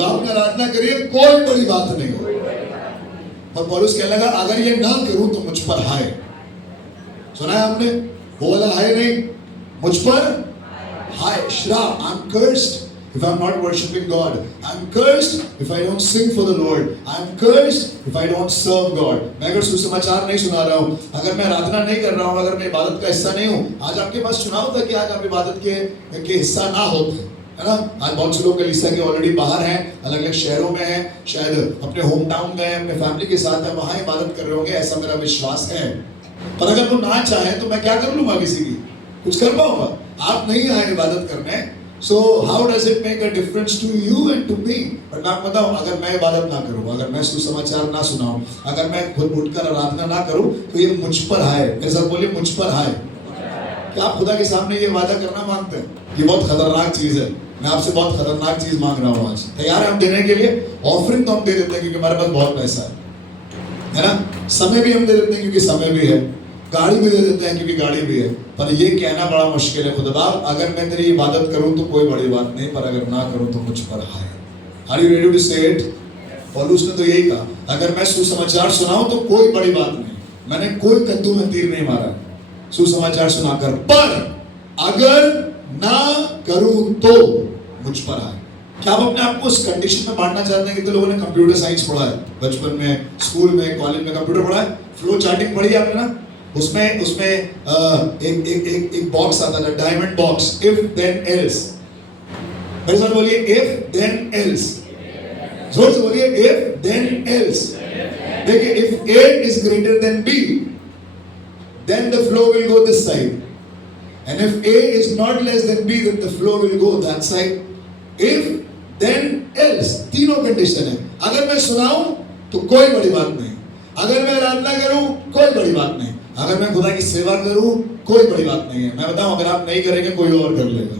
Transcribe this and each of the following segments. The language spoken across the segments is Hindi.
जो आपने आराधना करी है कोई बड़ी बात नहीं है। पर पौलुस कहने लगा अगर ये ना करूं तो मुझ पर हाय। सुना है आपने वो वाला हाय नहीं, मुझ पर हाय, श्राप। I am cursed if I'm not worshiping God. I'm cursed if I don't sing for the Lord. I'm cursed if I don't serve God. मैं अगर सुसमाचार नहीं सुना रहा हूँ, अगर मैं आराधना नहीं कर रहा हूँ, अगर मैं इबादत का हिस्सा नहीं हूँ, आज आपके पास चुनाव था कि आज आप इबादत के हिस्सा ना होते, है ना। आज बहुत से लोग कलीसिया के ऑलरेडी बाहर हैं, अलग अलग शहरों में हैं, शायद अपने होम टाउन गए, अपने फैमिली के साथ हैं, वहाँ इबादत कर रहे होंगे, ऐसा मेरा विश्वास है। पर अगर वो ना चाहे तो मैं क्या कर लूंगा, किसी की कुछ कर पाऊंगा? आप नहीं आए इबादत करने, so how does it make a difference to you and to me? पर मैं बताऊं, अगर मैं इबादत ना करूं, अगर मैं सुसमाचार ना सुनाऊं, अगर मैं खुद उठकर आराधना ना करूं, तो ये मुझ पर हाय। मेरे साथ बोलिए, मुझ पर हाय। क्या आप खुदा के सामने ये वादा करना मांगते हैं? ये बहुत खतरनाक चीज है। मैं आपसे बहुत खतरनाक चीज मांग रहा हूँ आज। तैयार है हम देने के लिए? ऑफरिंग तो हम दे देते हैं क्योंकि हमारे पास बहुत पैसा है ना। समय भी हम दे देते हैं क्योंकि समय भी है, गाड़ी भी दे देते हैं क्योंकि गाड़ी भी है। पर ये कहना बड़ा मुश्किल है, खुदा अगर मैं तेरी इबादत करूं तो कोई बड़ी बात नहीं, पर अगर ना करूं तो मुझ पर हाय। आर यू रेडी टू से इट? पौलुस ने तो यही कहा, अगर मैं सुसमाचार सुनाऊं तो कोई बड़ी बात नहीं, मैंने कोई कद्दू में तीर नहीं मारा सुसमाचार सुनाकर, पर अगर ना करूं तो मुझ पर हाय। क्या आप अपने आप को उस कंडीशन में बांटना चाहते हैं? कितने लोगों ने कंप्यूटर साइंस पढ़ा है बचपन में, स्कूल में, कॉलेज में कंप्यूटर पढ़ा है, फ्लो चार्टिंग पढ़ी है आपने ना। उसमें एक बॉक्स आता था, diamond box, if then else. मेरे साथ बोलिए, इफ देन एल्स। जोर से बोलिए, इफ देन एल्स। देखिए, if A is greater than B, then the flow will go this side, and if A is not less than B, then the flow will go that side. If then else, तीनों कंडीशन है। अगर मैं सुनाऊं तो कोई बड़ी बात नहीं, अगर मैं आराधना करूं कोई बड़ी बात नहीं, अगर मैं खुदा की सेवा करूं कोई बड़ी बात नहीं है। मैं बताऊं, अगर आप नहीं करेंगे कोई और कर लेगा,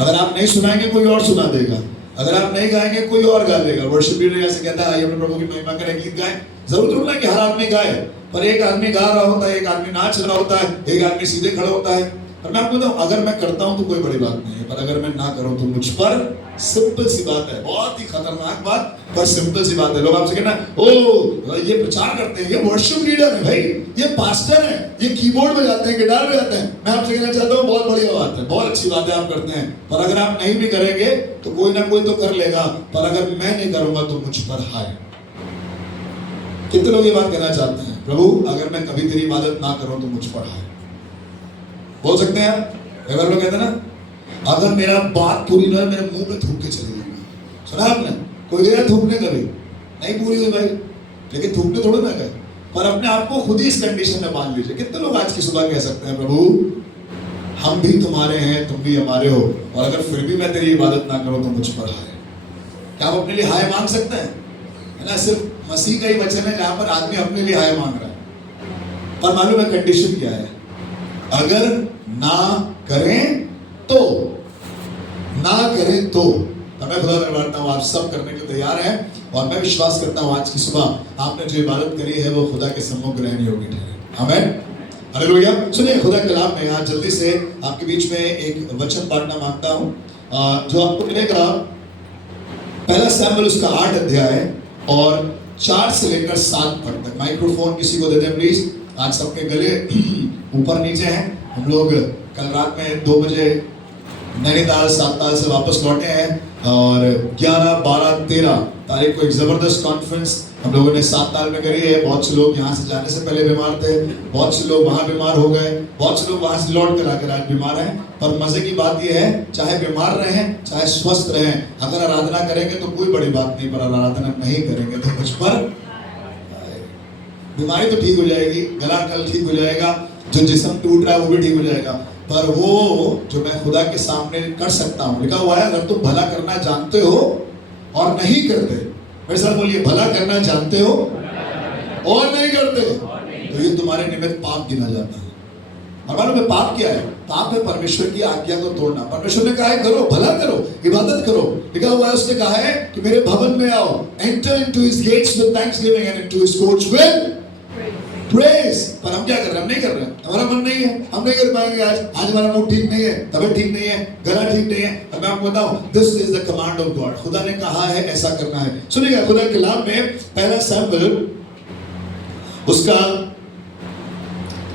अगर आप नहीं सुनाएंगे कोई और सुना देगा, अगर आप नहीं गाएंगे कोई और गा देगा। वर्शिप लीडर ऐसे कहता है, आइए अपने प्रभु की महिमा करें, गीत गाएं। जरूर नहीं कि हर आदमी गाए, पर एक आदमी गा रहा होता है, एक आदमी नाच रहा होता है, एक आदमी सीधे खड़ा होता है। पर मैं आपको बताऊं, अगर मैं करता हूं तो कोई बड़ी बात नहीं है, पर अगर मैं ना करूं तो मुझ पर, सिंपल सी बात है, बहुत ही खतरनाक बात, पर सिंपल सी बात है। लोग आपसे कहना, ओ ये प्रचार करते हैं, ये वर्शिप लीडर है भाई, ये पास्टर है, ये कीबोर्ड बजाते हैं, गिटार बजाते हैं। मैं आपसे कहना चाहता हूँ, बहुत बढ़िया बात है, बहुत अच्छी बात है आप करते हैं, पर अगर आप नहीं भी करेंगे तो कोई ना कोई तो कर लेगा, पर अगर मैं नहीं करूंगा तो मुझ पर हाय। कितने लोग ये बात कहना चाहते हैं, प्रभु अगर मैं कभी तेरी इबादत ना करूं तो मुझ पर हाय? बोल सकते हैं आप? अगर लोग कहते हैं ना, अगर मेरा बात पूरी ना, मेरे मुंह में थूक के चले जाएगा। सुना आपने? कोई गया थूकने कभी? नहीं पूरी हुई भाई, लेकिन थूकने थोड़ा ना गए, पर अपने आप को खुद ही इस कंडीशन में बांध लीजिए। कितने लोग आज की सुबह कह सकते हैं, प्रभु हम भी तुम्हारे हैं, तुम भी हमारे हो, और अगर फिर भी मैं तेरी इबादत ना करूं तो मुझ पर हाय? क्या आप अपने लिए हाय मांग सकते हैं? है ना, सिर्फ मसीह का ही वचन है जहां पर आदमी अपने लिए हाय मांग रहा है। पर मालूम है कंडीशन क्या है? अगर ना करें तो, ना करें तो मैं खुदा करवाता हूँ, आप सब करने के तैयार हैं, और मैं विश्वास करता हूँ आज की सुबह आपने जो इबादत करी है वो खुदा के सम्मुख ग्रहण योग्य ठहरे। आमीन, हालेलुया। सुनिए, खुदा कलाम में आज जल्दी से आपके बीच में एक वचन बांटना मांगता हूँ, जो आपको मिलेगा पहला सैमुएल उसका 8 अध्याय और 4 से लेकर 7 पद तक। माइक्रोफोन किसी को दे दें प्लीज। आज सबके गले ऊपर नीचे हैं। हम लोग कल रात में 2 बजे नैनीताल सातताल से वापस लौटे हैं, और 11, 12, 13 तारीख को एक जबरदस्त कॉन्फ्रेंस हम लोगों ने सातताल में करी है। बहुत से लोग यहाँ से जाने से पहले बीमार थे, बहुत से लोग वहाँ बीमार हो गए, बहुत से लोग वहाँ से लौट कर आकर आज बीमार हैं। पर मजे की बात यह है, चाहे बीमार रहें चाहे स्वस्थ रहें, अगर आराधना करेंगे तो कोई बड़ी बात नहीं, पर आराधना नहीं करेंगे तो मुझ पर बीमारी तो ठीक हो जाएगी, गला कल ठीक हो जाएगा, जो जिस्म टूट रहा है वो भी ठीक हो जाएगा, पर वो जो मैं खुदा के सामने कर सकता हूँ, लिखा हुआ है अगर तुम भला करना जानते हो और नहीं करते, मेरे साथ बोलिए, भला करना जानते हो और नहीं करते, तो ये तुम्हारे निमित्त पाप गिना जाता है। और मालूम है पाप क्या है? पाप है परमेश्वर की आज्ञा को तोड़ना। परमेश्वर ने कहा है करो, भला करो, इबादत करो, लिखा हुआ है उसने कहा है कि मेरे भवन में आओ, enter into his gates with thanksgiving and into his courts with praise. पर हम क्या कर रहे हैं? हम नहीं कर रहे हैं, हमारा मन नहीं है, हम नहीं कर पाएंगे। आज हमारा मूड ठीक नहीं है, तबीयत ठीक नहीं है, गला ठीक नहीं है। अब मैं आपको बताऊं, this is the command of God. खुदा ने कहा है ऐसा करना है। सुनिएगा, खुदा के कलाम में पहला सैमुएल उसका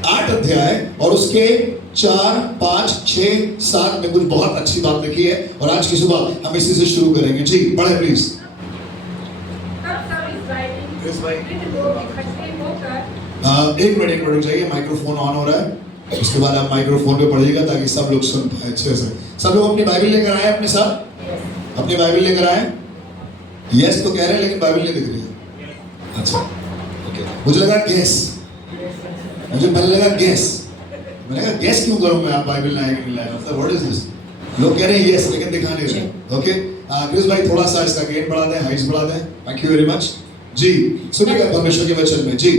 8 अध्याय और उसके 4, 5, 6, 7 में कुछ बहुत अच्छी बात लिखी है और आज की सुबह हम इसी से शुरू करेंगे। जी पढ़े प्लीज। एक मिनट रुक जाइए, माइक्रोफोन ऑन हो रहा है, उसके बाद आप माइक्रोफोन पे पढ़िएगा ताकि सब लोग सुन पाए अच्छे से। सब लोग अपनी बाइबल लेकर आए अपने साथ, अपनी बाइबल लेकर आए। यस तो कह रहे हैं लेकिन बाइबल नहीं दिख रही है। अच्छा ओके, मुझे लगा गैस, मुझे पहले लगा गैस, मैंने कहा गैस क्यों करूं मैं, आप बाइबल लाए कि नहीं लाए, मतलब व्हाट इज दिस। लोग कह रहे हैं यस लेकिन दिखा नहीं रहे। ओके क्रिस भाई थोड़ा सा इसका गेन बढ़ा दें, हाइट्स बढ़ा दें। Thank you very much. जी सुनिएगा परमेश्वर के वचन में। जी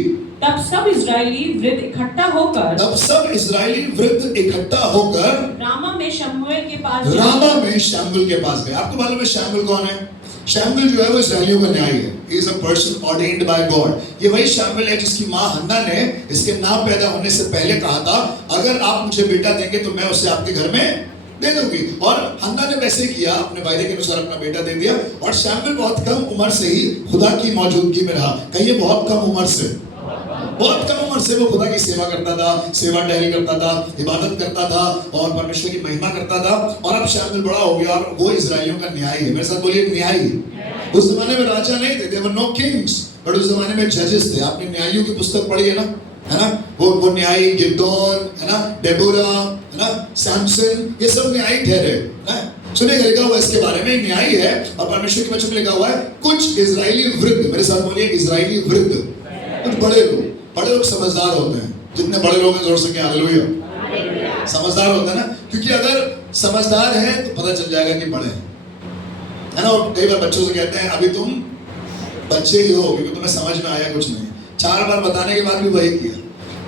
तब सब इस्राएली वृद्ध इकट्ठा होकर, तब सब इस्राएली वृद्ध इकट्ठा होकर रामा में शमूएल के पास गए। रामा में शमूएल के पास गए। आपको मालूम है शमूएल कौन है? शमूएल जो है वो इस्राएलियों का न्यायी है। He is a person ordained by God. ये वही शमूएल है जिसकी मां हन्ना ने इसके नाम पैदा होने से पहले कहा था, अगर आप मुझे बेटा देंगे तो मैं उसे आपके घर में दे दूंगी। और हन्ना ने वैसे किया, अपने वायदे के अनुसार अपना बेटा दे दिया। और शमूएल बहुत कम उम्र से ही खुदा की मौजूदगी में रहा। कहिए बहुत कम उम्र से, बहुत कम उम्र से वो खुदा की सेवा करता था, सेवा टहल करता था, इबादत करता था और परमेश्वर की महिमा करता था। और अब शमूएल बड़ा हो गया और वो इजराइलियों का न्यायी है। मेरे साथ बोलिए न्यायी। उस जमाने में राजा नहीं थे, there were no kings, but उस जमाने में जजेस थे। आपने न्यायियों की पुस्तक पढ़ी है ना, है ना? वो न्यायी गिदोन, है ना, डेबोरा, है ना, सैमसन, ये सब न्यायी ठहरे ना। सुनिएगा, लिखा हुआ इसके बारे में न्यायी है और परमेश्वर के वचन में लिखा हुआ है कुछ इजरायली वृद्ध। मेरे साथ बोलिए इजरायली वृद्ध। कुछ बड़े लोग, बड़े लोग समझदार होते हैं। जितने बड़े लोग हैं जोर से क्या हालेलुया। समझदार होते हैं ना, क्योंकि अगर समझदार हैं तो पता चल जाएगा कि बड़े हैं, है ना। और कई बार बच्चों से कहते हैं अभी तुम बच्चे ही हो क्योंकि तुम्हें समझ में आया कुछ नहीं। 4 बार बताने के बाद भी वही किया।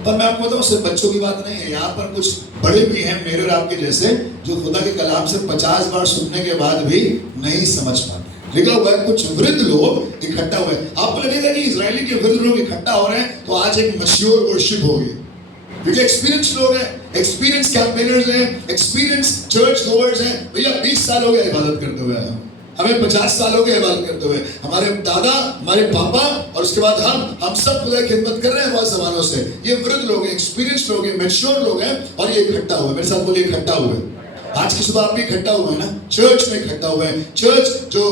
पर मैं आपको बताऊं सिर्फ बच्चों की बात नहीं है, यहाँ पर कुछ बड़े भी हैं मेरे और आपके जैसे, जो खुदा के कलाम से 50 बार सुनने के बाद भी नहीं समझ पाते। लिखा हुआ है कुछ वृद्ध लोग इकट्ठा हुए। आपको लगेगा कि इजरायली के वृद्ध लोग इकट्ठा हो रहे हैं तो आज एक मैच्योर वर्शिप होगी, क्योंकि एक्सपीरियंस लोग हैं, एक्सपीरियंस कैंपेनर्स हैं, एक्सपीरियंस चर्च गोवर्स हैं। भैया 20 साल हो गए इबादत करते हुए, हमें 50 साल हो गए इबादत करते हुए। हमारे दादा, हमारे पापा और उसके बाद हम सब खुदा की खिदमत कर रहे हैं बहुत जमानों से। ये वृद्ध लोग हैं, एक्सपीरियंस लोग हैं, मैच्योर लोग हैं और ये इकट्ठा हुए। मेरे साथ बोलिए इकट्ठा हुए। आज की सुबह आप भी इकट्ठा हुए हैं ना, चर्च में इकट्ठा हुए हैं। चर्च जो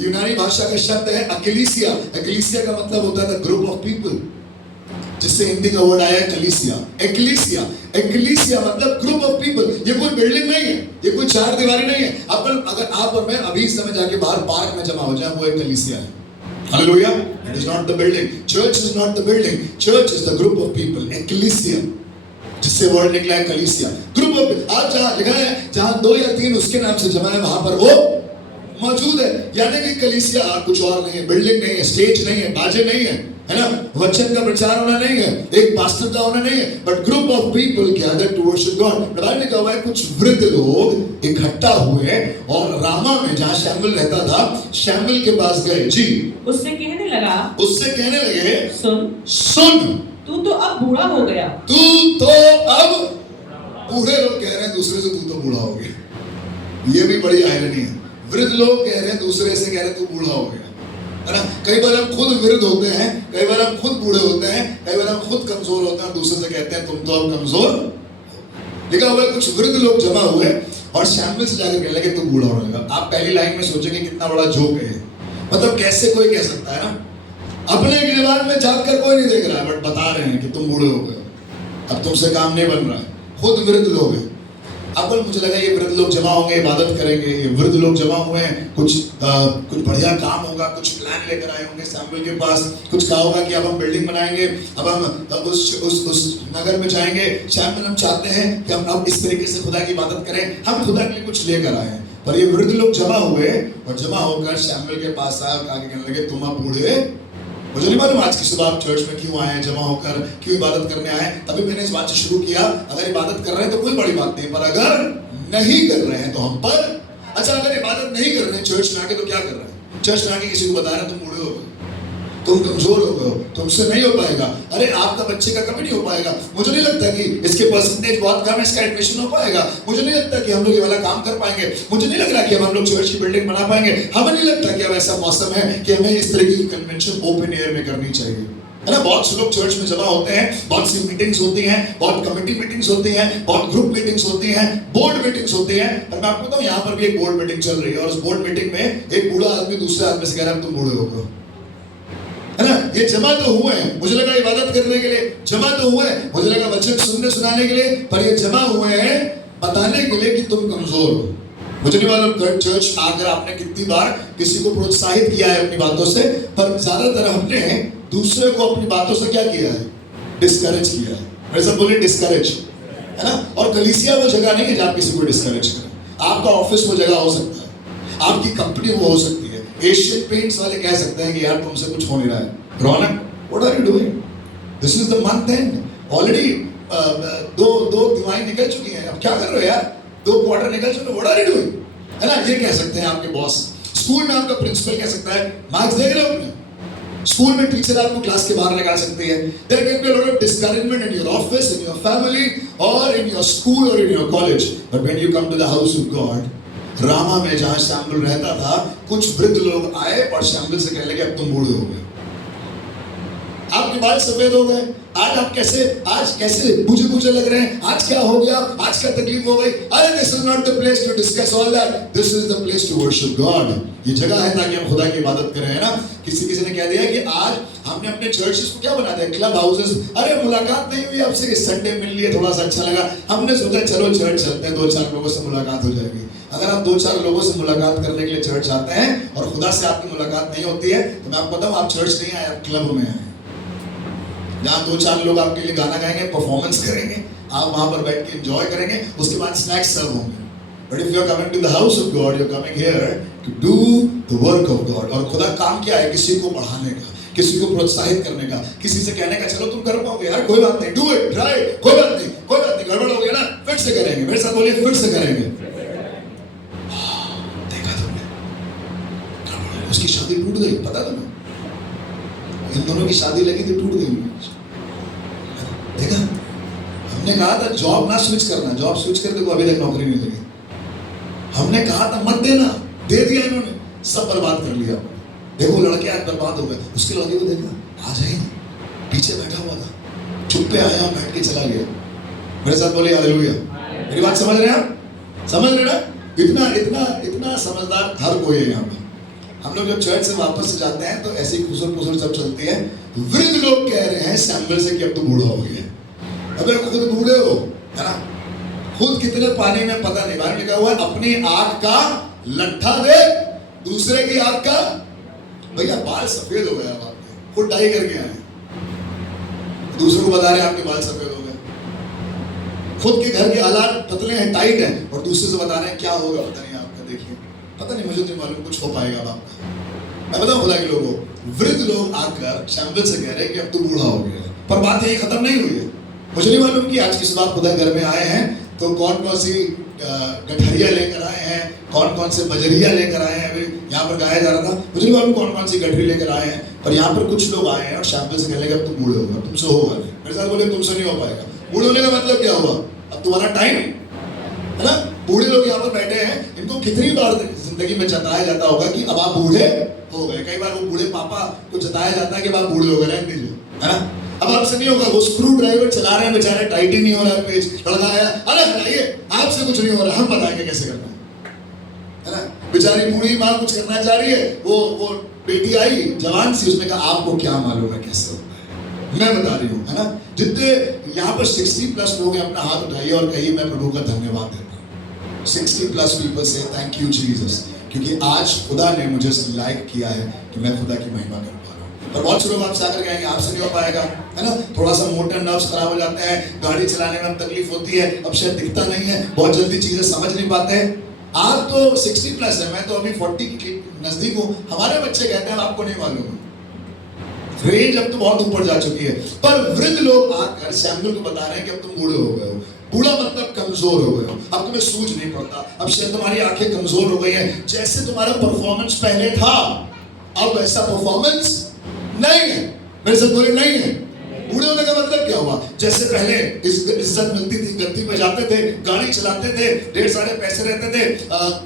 यूनानी भाषा का शब्द है अक्लेसिया। अक्लेसिया का मतलब होता है ग्रुप ऑफ पीपल, जिससे हिंदी का वर्ड आया है कलीसिया। एक्लीसिया, एक्लीसिया मतलब ग्रुप ऑफ पीपल। ये कोई बिल्डिंग नहीं है, ये कोई 4 दीवारी नहीं है। अगर आप और मैं अभी इस समय जाके बाहर पार्क में जमा हो जाए, वो एक कलीसिया है। Hallelujah. It is not the building, church is not the building, church is the group of people. एक्लीसिया जिससे वर्ड निकला है कलीसिया, ग्रुप ऑफ। आप जहां लिखा है जहां 2 या 3 उसके नाम से जमा है वहां पर वो मौजूद है। यानी कि कलीसिया कुछ और नहीं है, बिल्डिंग नहीं है, स्टेज नहीं है, बाजे नहीं है, है ना, वचन का प्रचार होना नहीं है, एक पास्टर का होना नहीं है, but group of people gathered to worship God. Bible में कहा हुआ है कुछ वृद्ध लोग इकट्ठा हुए और रामा में जहां शमूएल रहता था, शमूएल के पास गए। जी उससे कहने लगे सुन तू तो अब बूढ़ा हो गया। तू तो अब, बूढ़े लोग कह रहे हैं दूसरे से तू तो बूढ़ा हो गया। ये भी बड़ी आयरनी है। वृद्ध लोग कह रहे हैं दूसरे से, कह रहे हैं तू बूढ़ा हो गया, है ना। कई बार हम खुद वृद्ध होते हैं, कई बार हम खुद बूढ़े होते हैं, कई बार हम खुद कमजोर होते हैं, दूसरे से कहते हैं तुम तो अब कमजोर। लिखा हुआ है कुछ वृद्ध लोग जमा हुए और शमूएल से जाकर कहने लगे तू बूढ़ा होने लगा। आप पहली लाइन में सोचेंगे कितना बड़ा जोक है, मतलब कैसे कोई कह सकता है ना। अपने गिरबान में झांककर कोई नहीं देख रहा है, बट बता रहे हैं कि तुम बूढ़े हो गए, अब तुमसे काम नहीं बन रहा है। खुद वृद्ध लोग हैं। अब मुझे लगा ये वृद्ध लोग जमा होंगे, इबादत करेंगे। ये वृद्ध लोग जमा हुए हैं, कुछ बढ़िया काम होगा, कुछ प्लान लेकर आए होंगे शमूएल के पास। कुछ कहा होगा कि अब हम बिल्डिंग बनाएंगे, अब हम उस नगर में जाएंगे। शमूएल हम चाहते हैं कि हम अब इस तरीके से खुदा की इबादत करें, हम खुदा के लिए कुछ लेकर आए हैं। पर ये वृद्ध लोग जमा हुए और जमा होकर शमूएल के पास आए और कहने लगे तुम अब बूढ़े। मुझे नहीं मालूम आज की सुबह आप चर्च में क्यों आए, जमा होकर क्यों इबादत करने आए। तभी मैंने इस बात से शुरू किया, अगर इबादत कर रहे हैं तो कोई बड़ी बात नहीं, पर अगर नहीं कर रहे हैं तो हम पर। अच्छा, अगर इबादत नहीं कर रहे हैं चर्च में आके तो क्या कर रहे हैं? चर्च में आके किसी को बता रहे हैं तुम बूढ़े हो गए, तुम कमजोर हो गए हो, तुमसे नहीं हो पाएगा। अरे आपका बच्चे का कभी नहीं हो पाएगा। मुझे नहीं लगता कि इसके परसेंटेज बहुत कम है, इसका एडमिशन हो पाएगा। मुझे नहीं लगता कि हम लोग ये वाला काम कर पाएंगे। मुझे नहीं लग रहा कि हम लोग चर्च की बिल्डिंग बना पाएंगे। हमें नहीं लगता कि अब ऐसा मौसम है कि हमें इस तरह की कन्वेंशन ओपन एयर में करनी चाहिए, है ना। बहुत से लोग चर्च में जमा होते हैं, बहुत सी मीटिंग्स होती हैं, बहुत कमेटी मीटिंग्स होती हैं, बहुत ग्रुप मीटिंग्स होती हैं, बोर्ड मीटिंग्स होती हैं। और मैं आपको बताऊं, यहाँ पर भी एक बोर्ड मीटिंग चल रही है और उस बोर्ड मीटिंग में एक बूढ़ा आदमी दूसरे आदमी से कह रहा है तुम बूढ़े हो गए, है ना। ये जमा तो हुए हैं, मुझे लगा इबादत करने के लिए, जमा तो हुए हैं, मुझे लगा वचन सुनने सुनाने के लिए, पर ये जमा हुए हैं बताने के लिए कि तुम कमजोर हो। मुझे नहीं मालूम चर्च आकर आपने कितनी बार किसी को प्रोत्साहित किया है अपनी बातों से, पर ज्यादातर हमने दूसरे को अपनी बातों से क्या किया है, डिस्करेज किया है। मेरे साथ बोलिए डिस्करेज, है ना। और कलीसिया वो जगह नहीं है जहाँ किसी को डिस्करेज करें। आपका ऑफिस वो जगह हो सकता है, आपकी कंपनी वो हो सकती है। एशियन पेंट्स वाले कह सकते हैं कि यार तुमसे कुछ हो नहीं रहा है। Raunak, what are you doing? This is the month end, already दो दिवाली निकल चुकी हैं, अब क्या कर रहे हो यार, 2 क्वार्टर निकल चुके, व्हाट आर यू डूइंग, है ना। ये कह सकते हैं आपके बॉस। स्कूल में आपका प्रिंसिपल कह सकता है मार्क्स देख रहे हो अपने। स्कूल में टीचर आपको क्लास के बाहर लगा सकते हैं। There can be a lot of discouragement in your office, in your family, or in your school, or in your college. But when you come to the house of God, Rama में जहाँ शैम्बल रहता था, कुछ वृद्ध लोग आए और शैम्बल से कहने लगे अब तुम बूढ़े हो गए, आपके बाल सफेद हो गए, आज आप कैसे बूझे लग रहे हैं, आज क्या हो गया, आज क्या तकलीफ हो गई। अरे this is not the place to discuss all that, this is the place to worship God. ये जगह है ताकि हम खुदा की इबादत करें, है ना। किसी ने कह दिया कि आज हमने अपने चर्चेस को क्या बना दिया, क्लब हाउसेस। अरे मुलाकात नहीं हुई आपसे, इस संडे मिल लिए, थोड़ा सा अच्छा लगा, हमने सोचा चलो चर्च चलते हैं, 2-4 लोगों से मुलाकात हो जाएगी। अगर आप 2-4 लोगों से मुलाकात करने के लिए चर्च आते हैं और खुदा से आपकी मुलाकात नहीं होती है, तो मैं आपको बताऊं आप चर्च नहीं आए, आप क्लब में आए, जहाँ 2-4 लोग आपके लिए गाना गाएंगे, परफॉर्मेंस करेंगे, आप वहां पर बैठ के एंजॉय करेंगे, उसके बाद स्नैक्स सर्व होंगे। But if you are coming to the house of God, you are coming here to do the work of God. और खुदा काम क्या है, किसी को बढ़ाने का, किसी को प्रोत्साहित करने का, किसी से कहने का चलो तुम कर पाओगे यार, कोई बात नहीं, डू इट, ट्राई, कोई बात नहीं, गड़बड़ हो गया ना, फिर से करेंगे। मेरे साथ बोलिए फिर से करेंगे। देखा तुमने, उसकी शादी टूट गई, पता तुम्हें, इन दोनों की शादी लगी थी, टूट गई। देखा, हमने कहा था जॉब ना स्विच करना, जॉब स्विच कर देखो अभी तक नौकरी नहीं लगी। हमने कहा था मत देना, दे दिया इन्होंने, सब बर्बाद कर लिया। देखो लड़के आज बर्बाद हो गए, उसके लड़के को देखा आ जाएगा, पीछे बैठा हुआ था, चुप पे आया, बैठ के चला गया। मेरे साथ बोलिए हालेलुया। मेरी बात समझ रहे हैं आप, समझ रहे ना। इतना समझदार हर कोई है यहाँ पे। हम लोग जब चर्च से वापस से जाते हैं तो ऐसी खुसर सब चलती है। वृद्ध लोग कह रहे हैं सैमुएल से कि अब तो बूढ़ा हो गया। अबे खुद बूढ़े हो, है ना, खुद कितने पानी में पता नहीं। बाहर लिखा हुआ है अपनी आंख का लट्ठा दे दूसरे की आंख का। भैया बाल सफेद हो गया आपके, खुद डाई करके आए, दूसरे को बता रहे हैं आपके बाल सफेद हो गए। खुद के घर के हालात पतले हैं, टाइट हैं, और दूसरे से बता रहे हैं क्या होगा पता नहीं आपका, देखिए पता नहीं, मुझे नहीं मालूम कुछ हो पाएगा आपका। मैं बताऊं खुदा के लोगों, वृद्ध लोग आकर शैम्बल से कह रहे हैं कि अब तो बूढ़ा हो गया, पर बात यही खत्म नहीं हुई है। मुझे नहीं मालूम कि आज किस बात खुदा घर में आए हैं तो कौन कौन सी गठरिया लेकर आए हैं, कौन कौन से बजरिया लेकर आए हैं। अभी यहाँ पर गाया जा रहा था, मुझे नहीं मालूम कौन कौन सी गठरी लेकर आए हैं, पर यहाँ पर कुछ लोग आए हैं और शैम्बल से कहने लगे अब तुम बूढ़े होगा, तुमसे होगा नहीं। मेरे साथ बोले तुमसे नहीं हो पाएगा। बूढ़े होने का मतलब क्या हुआ, अब तुम्हारा टाइम है ना। बूढ़े लोग यहाँ पर बैठे हैं, इनको कितनी बार जिंदगी में जताया जाता होगा कि अब आप बूढ़े हो गए। कई बार वो बूढ़े पापा को जताया जाता है कि आप बूढ़े हो गए, रहने दीजिए, है ना। अब आपसे नहीं होगा, वो स्क्रू ड्राइवर चला रहे हैं बेचारे, टाइट ही नहीं हो रहा है पेज, लड़का आया अरे बताइए आपसे कुछ नहीं हो रहा, हम बताएंगे कैसे करना है ना। बेचारी बूढ़ी माँ कुछ करना चाह रही है, वो बेटी आई जवान सी, उसने कहा आपको क्या मालूम है कैसे होता है, मैं बता रही हूँ, है ना। जितने यहाँ पर 60+ लोग हैं अपना हाथ उठाइए और कहिए मैं प्रभु का धन्यवाद देता हूँ। 60+ पीपल से थैंक यू जीसस, क्योंकि आज खुदा ने मुझे लायक किया है कि मैं खुदा की महिमा कर पा रहा हूँ। पर बहुत से लोग आपसे आकर कहेंगे आपसे नहीं हो पाएगा, है ना। थोड़ा सा मोटर नर्व्स खराब हो जाते हैं, गाड़ी चलाने में तकलीफ होती है, अब शायद दिखता नहीं है, बहुत जल्दी चीजें समझ नहीं पाते हैं। आप तो 60+ है, मैं तो अभी 40 के नजदीक हूँ। हमारे बच्चे कहते हैं आपको नहीं मालूम, रेंज अब तो बहुत ऊपर जा चुकी है। पर वृद्ध लोग आकर सैमुएल को बता रहे हैं कि अब तुम बूढ़े हो गए हो। बूढ़ा मतलब कमजोर हो गए हो, अब तुम्हें सूझ नहीं पड़ता, अब शायद तुम्हारी आंखें कमजोर हो गई हैं। जैसे तुम्हारा परफॉर्मेंस पहले था अब ऐसा परफॉर्मेंस नहीं है। मेरे साथ बोले नहीं है। बूढ़े होने का मतलब क्या हुआ? जैसे पहले इज्जत मिलती थी, गद्दी पे जाते थे, गाड़ी चलाते थे, ढेर सारे पैसे रहते थे,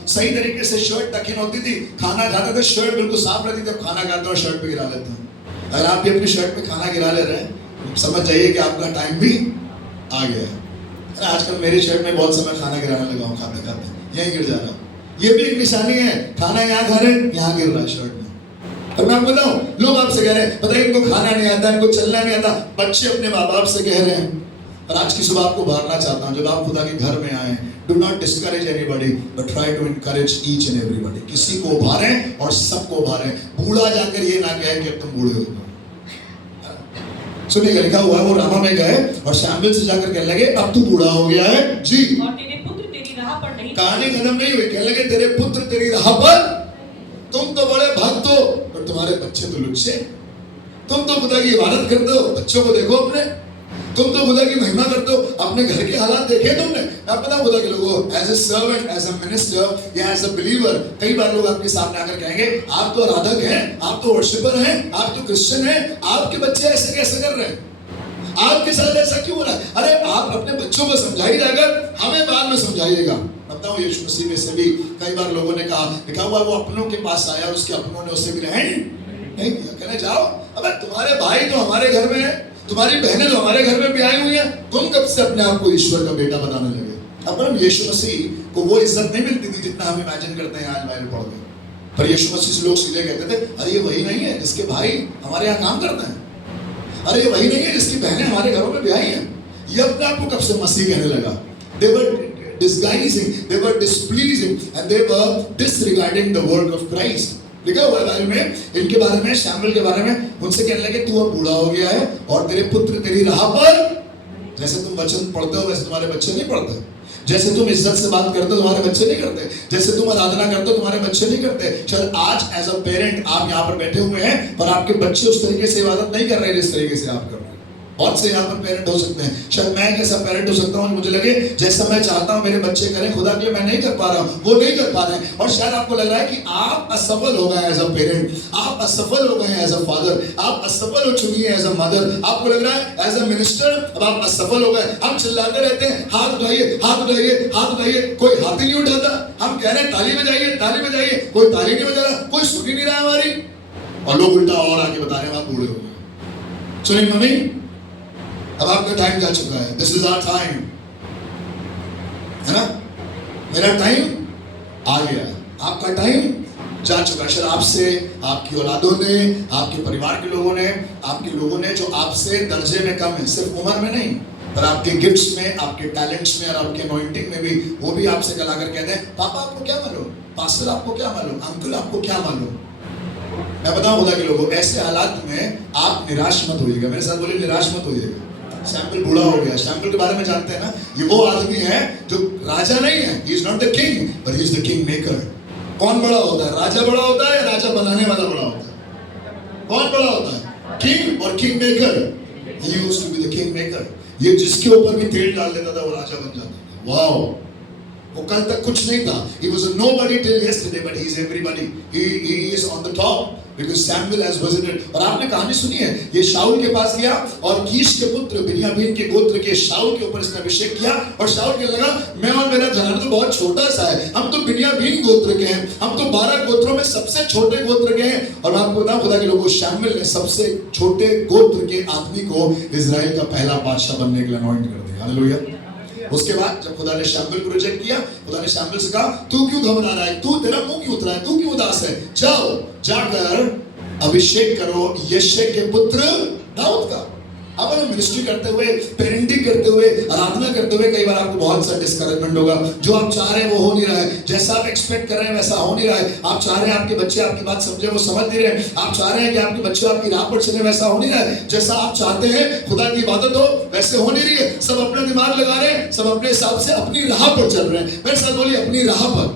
सही तरीके से शर्ट टकिन होती थी, खाना खाते थे, शर्ट बिल्कुल साफ रहती थी। खाना खाते हो शर्ट पे गिरा लेते हैं। अगर आप भी अपनी शर्ट पे खाना गिरा ले रहे हैं, समझ जाइए कि आपका टाइम भी आ गया है। आजकल मेरी शर्ट में बहुत समय खाना गिराने लगा हूँ, खाते खाते यहीं गिर जा रहा हूँ। ये भी एक निशानी है, खाना यहाँ खा रहे हैं, यहाँ गिर रहा है शर्ट में। और मैं आपको बताऊं, लोग आपसे कह रहे हैं बताइए इनको खाना नहीं आता, इनको चलना नहीं आता। बच्चे अपने माँ बाप से कह रहे हैं। और आज की सुबह आपको उभारना चाहता हूं, जब आप खुदा के घर में आए, do not discourage anybody but try to encourage each and everybody. किसी को उभारें और सबको उभारें। बूढ़ा जाकर ये ना कहे कि अब तुम बूढ़े हो गए। सुनिए लिखा हुआ है, वो रामा में गए और शैम्बल से जाकर कहने लगे अब तू बूढ़ा हो गया है जी, और तेरे पुत्र तेरी राह पर नहीं। कहानी खत्म नहीं हुई। कहने लगे तेरे पुत्र तेरी राह पर, तुम तो बड़े भक्त हो पर तुम्हारे बच्चे तो लुच्चे। तुम तो खुदा की इबादत करते हो, बच्चों को देखो अपने। तुम तो खुदा की महिमा करते हो, अपने घर के हालात देखे तुमने। आप पता खुदा के लोगों, as a servant, as a minister या एज ए बिलीवर, कई बार लोग आपके सामने आकर कहेंगे आप तो आराधक हैं, आप तो वर्शिपर हैं, आप तो क्रिश्चियन हैं, आपके बच्चे ऐसे कैसे कर रहे हैं, आपके साथ ऐसा क्यों हो रहा है? अरे आप अपने बच्चों को समझाई जाकर हमें बाद में समझाइएगा। बताओ यीशु मसीह में से भी कई बार लोगों ने कहा, लिखा हुआ वो अपनों के पास आया और उसके अपनों ने उसे ग्रहण नहीं किया। कहने जाओ, अबे तुम्हारे भाई तो हमारे घर में है, तुम्हारी बहनें तो हमारे घर में भी आई हुई हैं, तुम कब से अपने आप को ईश्वर का बेटा बताने लगे? अब यीशु मसीह को वो इज्जत नहीं मिलती थी जितना हम इमेजिन करते हैं आज बाइबल पढ़ के। पर यीशु मसीह से लोग सीधे कहते थे अरे ये वही नहीं है जिसके भाई हमारे यहाँ काम करते हैं, अरे ये वही नहीं है जिसकी बहनें हमारे घरों में ब्याही हैं। ये अपने आप को कब से मसीह कहने लगा? They were disguising, they were displeasing and they were disregarding the work of Christ. लिखा हुआ है बाइबल में इनके बारे में, शैमुएल के बारे में। उनसे कहने लगे तू अब बूढ़ा हो गया है और तेरे पुत्र तेरी राह पर, जैसे तुम वचन पढ़ते हो वैसे तुम्हारे बच्चे नहीं पढ़ते, जैसे तुम इज्जत से बात करते हो तुम्हारे बच्चे नहीं करते, जैसे तुम आराधना करते हो तुम्हारे बच्चे नहीं करते। शायद आज एज अ पेरेंट आप यहाँ पर बैठे हुए हैं पर आपके बच्चे उस तरीके से इबादत नहीं कर रहे जिस तरीके से आप कर रहे हैं। बहुत से यहाँ पर पेरेंट हो सकते हैं, शायद मैं कैसा पेरेंट हो सकता हूँ, मुझे लगे जैसा मैं चाहता हूँ मेरे बच्चे करें खुदा के लिए मैं नहीं कर पा रहा हूँ, वो नहीं कर पा रहे हैं। और शायद आपको लग रहा है कि आप असफल हो गए एज अ पेरेंट, आप असफल हो गए एज अ फादर, आप असफल हो चुकी है एज अ मदर। आपको लग रहा है एज अ मिनिस्टर अब आप असफल हो गए। हम चिल्लाते रहते हैं हाथ उठाइए, हाथ उठाइए, हाथ उठाइए, कोई हाथ ही नहीं उठाता। हम कह रहे हैं ताली बजाइए, ताली बजाइए, कोई ताली नहीं बजा रहा, कोई सुन ही नहीं रहा हमारी। और लोग उल्टा और आगे बता रहे हैं आप बूढ़े हो गए। सुनिए मम्मी, अब आपका टाइम जा चुका है। दिस इज आवर टाइम, है ना? मेरा टाइम आ गया, आपका टाइम जा चुका। शायद आपसे, आपकी औलादों ने, आपके परिवार के लोगों ने, आपके लोगों ने जो आपसे दर्जे में कम है, सिर्फ उम्र में नहीं पर आपके गिफ्ट्स में, आपके टैलेंट्स में और आपके अनॉइंटिंग में भी, वो भी आपसे कल आकर कहते हैं पापा आपको क्या मालूम, पास्टर आपको क्या मालूम, अंकल आपको क्या मालूम। मैं बताऊं खुदा के लोगों, ऐसे हालात में आप निराश मत होइएगा। मेरे साथ बोलिए निराश मत होइएगा। शैमुएल बूढ़ा हो गया। शैमुएल के बारे में जानते हैं ना, ये वो आदमी है जो राजा नहीं है, he is not the king but he is the king maker. कौन बड़ा होता है? राजा बड़ा होता है या राजा बनाने वाला बड़ा होता है? कौन बड़ा होता है? किंग और king maker. He used to be the king maker. ये जिसके ऊपर भी तेल डाल देता था वो राजा बन जाता था। वाओ, वो कल तक कुछ नहीं था। He was a nobody till yesterday, but he is everybody. He is on the top because Samuel has visited. और आपने कहानी सुनी है, ये शाऊल के पास गया और कीश के पुत्र बिन्यामीन के गोत्र के शाऊल के ऊपर इसने अभिषेक किया। और शाऊल कहने लगा मैं और मेरा घराना तो बहुत छोटा सा है, हम तो बिन्यामीन गोत्र के हैं, हम तो 12 गोत्रों में सबसे छोटे गोत्र के हैं। और मैं आपको बताऊं खुदा के लोगों, शैमुएल ने सबसे छोटे गोत्र के आदमी को इजराइल का पहला बादशाह बनने के लिए अनॉइंट कर दिया। हालेलुया। उसके बाद जब खुदा ने शैमुएल को रिजेक्ट किया, खुदा ने शैमुएल से कहा तू क्यों घबरा रहा है, तू तेरा मुंह क्यों उतरा है, तू क्यों उदास है, जाओ जाकर अभिषेक करो यिशै के पुत्र दाऊद का। अब हम मिनिस्ट्री करते हुए, पेरेंटिंग करते हुए, आराधना करते हुए कई बार आपको बहुत सा डिस्करेजमेंट होगा। जो आप चाह रहे हैं वो हो नहीं रहा है, जैसा आप एक्सपेक्ट कर रहे हैं वैसा हो नहीं रहा है। आप चाह रहे हैं आपके बच्चे आपकी बात समझे, वो समझ नहीं रहे। आप चाह रहे हैं कि आपके बच्चे आपकी राह पर चले, वैसा हो नहीं रहा है। जैसा आप चाहते हैं खुदा की इबादत हो वैसे हो नहीं रही है। सब अपना दिमाग लगा रहे हैं, सब अपने हिसाब से अपनी राह पर चल रहे हैं। मेरे साथ बोलिए अपनी राह पर।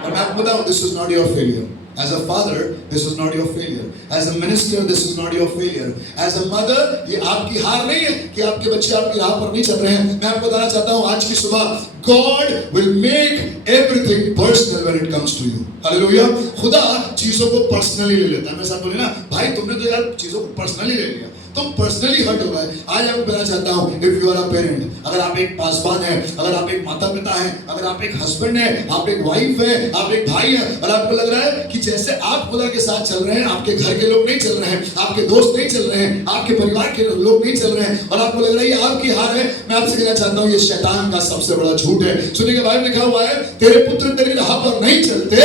और मैं आपको बताऊं, this is not your failure. As a father, this is not your failure. As a minister, this is not your failure. As a mother, ये आपकी हार नहीं है कि आपके बच्चे आपकी राह पर नहीं चल रहे हैं। मैं आपको बताना चाहता हूँ आज की सुबह, God will make everything personal when it comes to you. Hallelujah. खुदा चीजों को पर्सनली ले लेता है। मैं साथ बोले ना, भाई तुमने तो यार चीजों को पर्सनली ले लिया, तुम पर्सनली हर्ट हो गए। आज आपको बताना चाहता हूँ, if you are a parent, अगर आप एक पासवान है, अगर आप एक माता पिता है, अगर आप एक हस्बैंड है, आप एक वाइफ है, आप एक भाई है, और आपको लग रहा है कि जैसे आप खुदा के साथ चल रहे हैं, आपके घर के लोग नहीं चल रहे हैं, आपके दोस्त नहीं चल रहे हैं, आपके परिवार के लोग नहीं चल रहे हैं, और आपको लग रहा है ये आपकी हार है, मैं आपसे कहना चाहता हूँ ये शैतान का सबसे बड़ा झूठ है। सुनिएगा, बाइबल लिखा हुआ है, तेरे पुत्र तेरी राह पर नहीं चलते,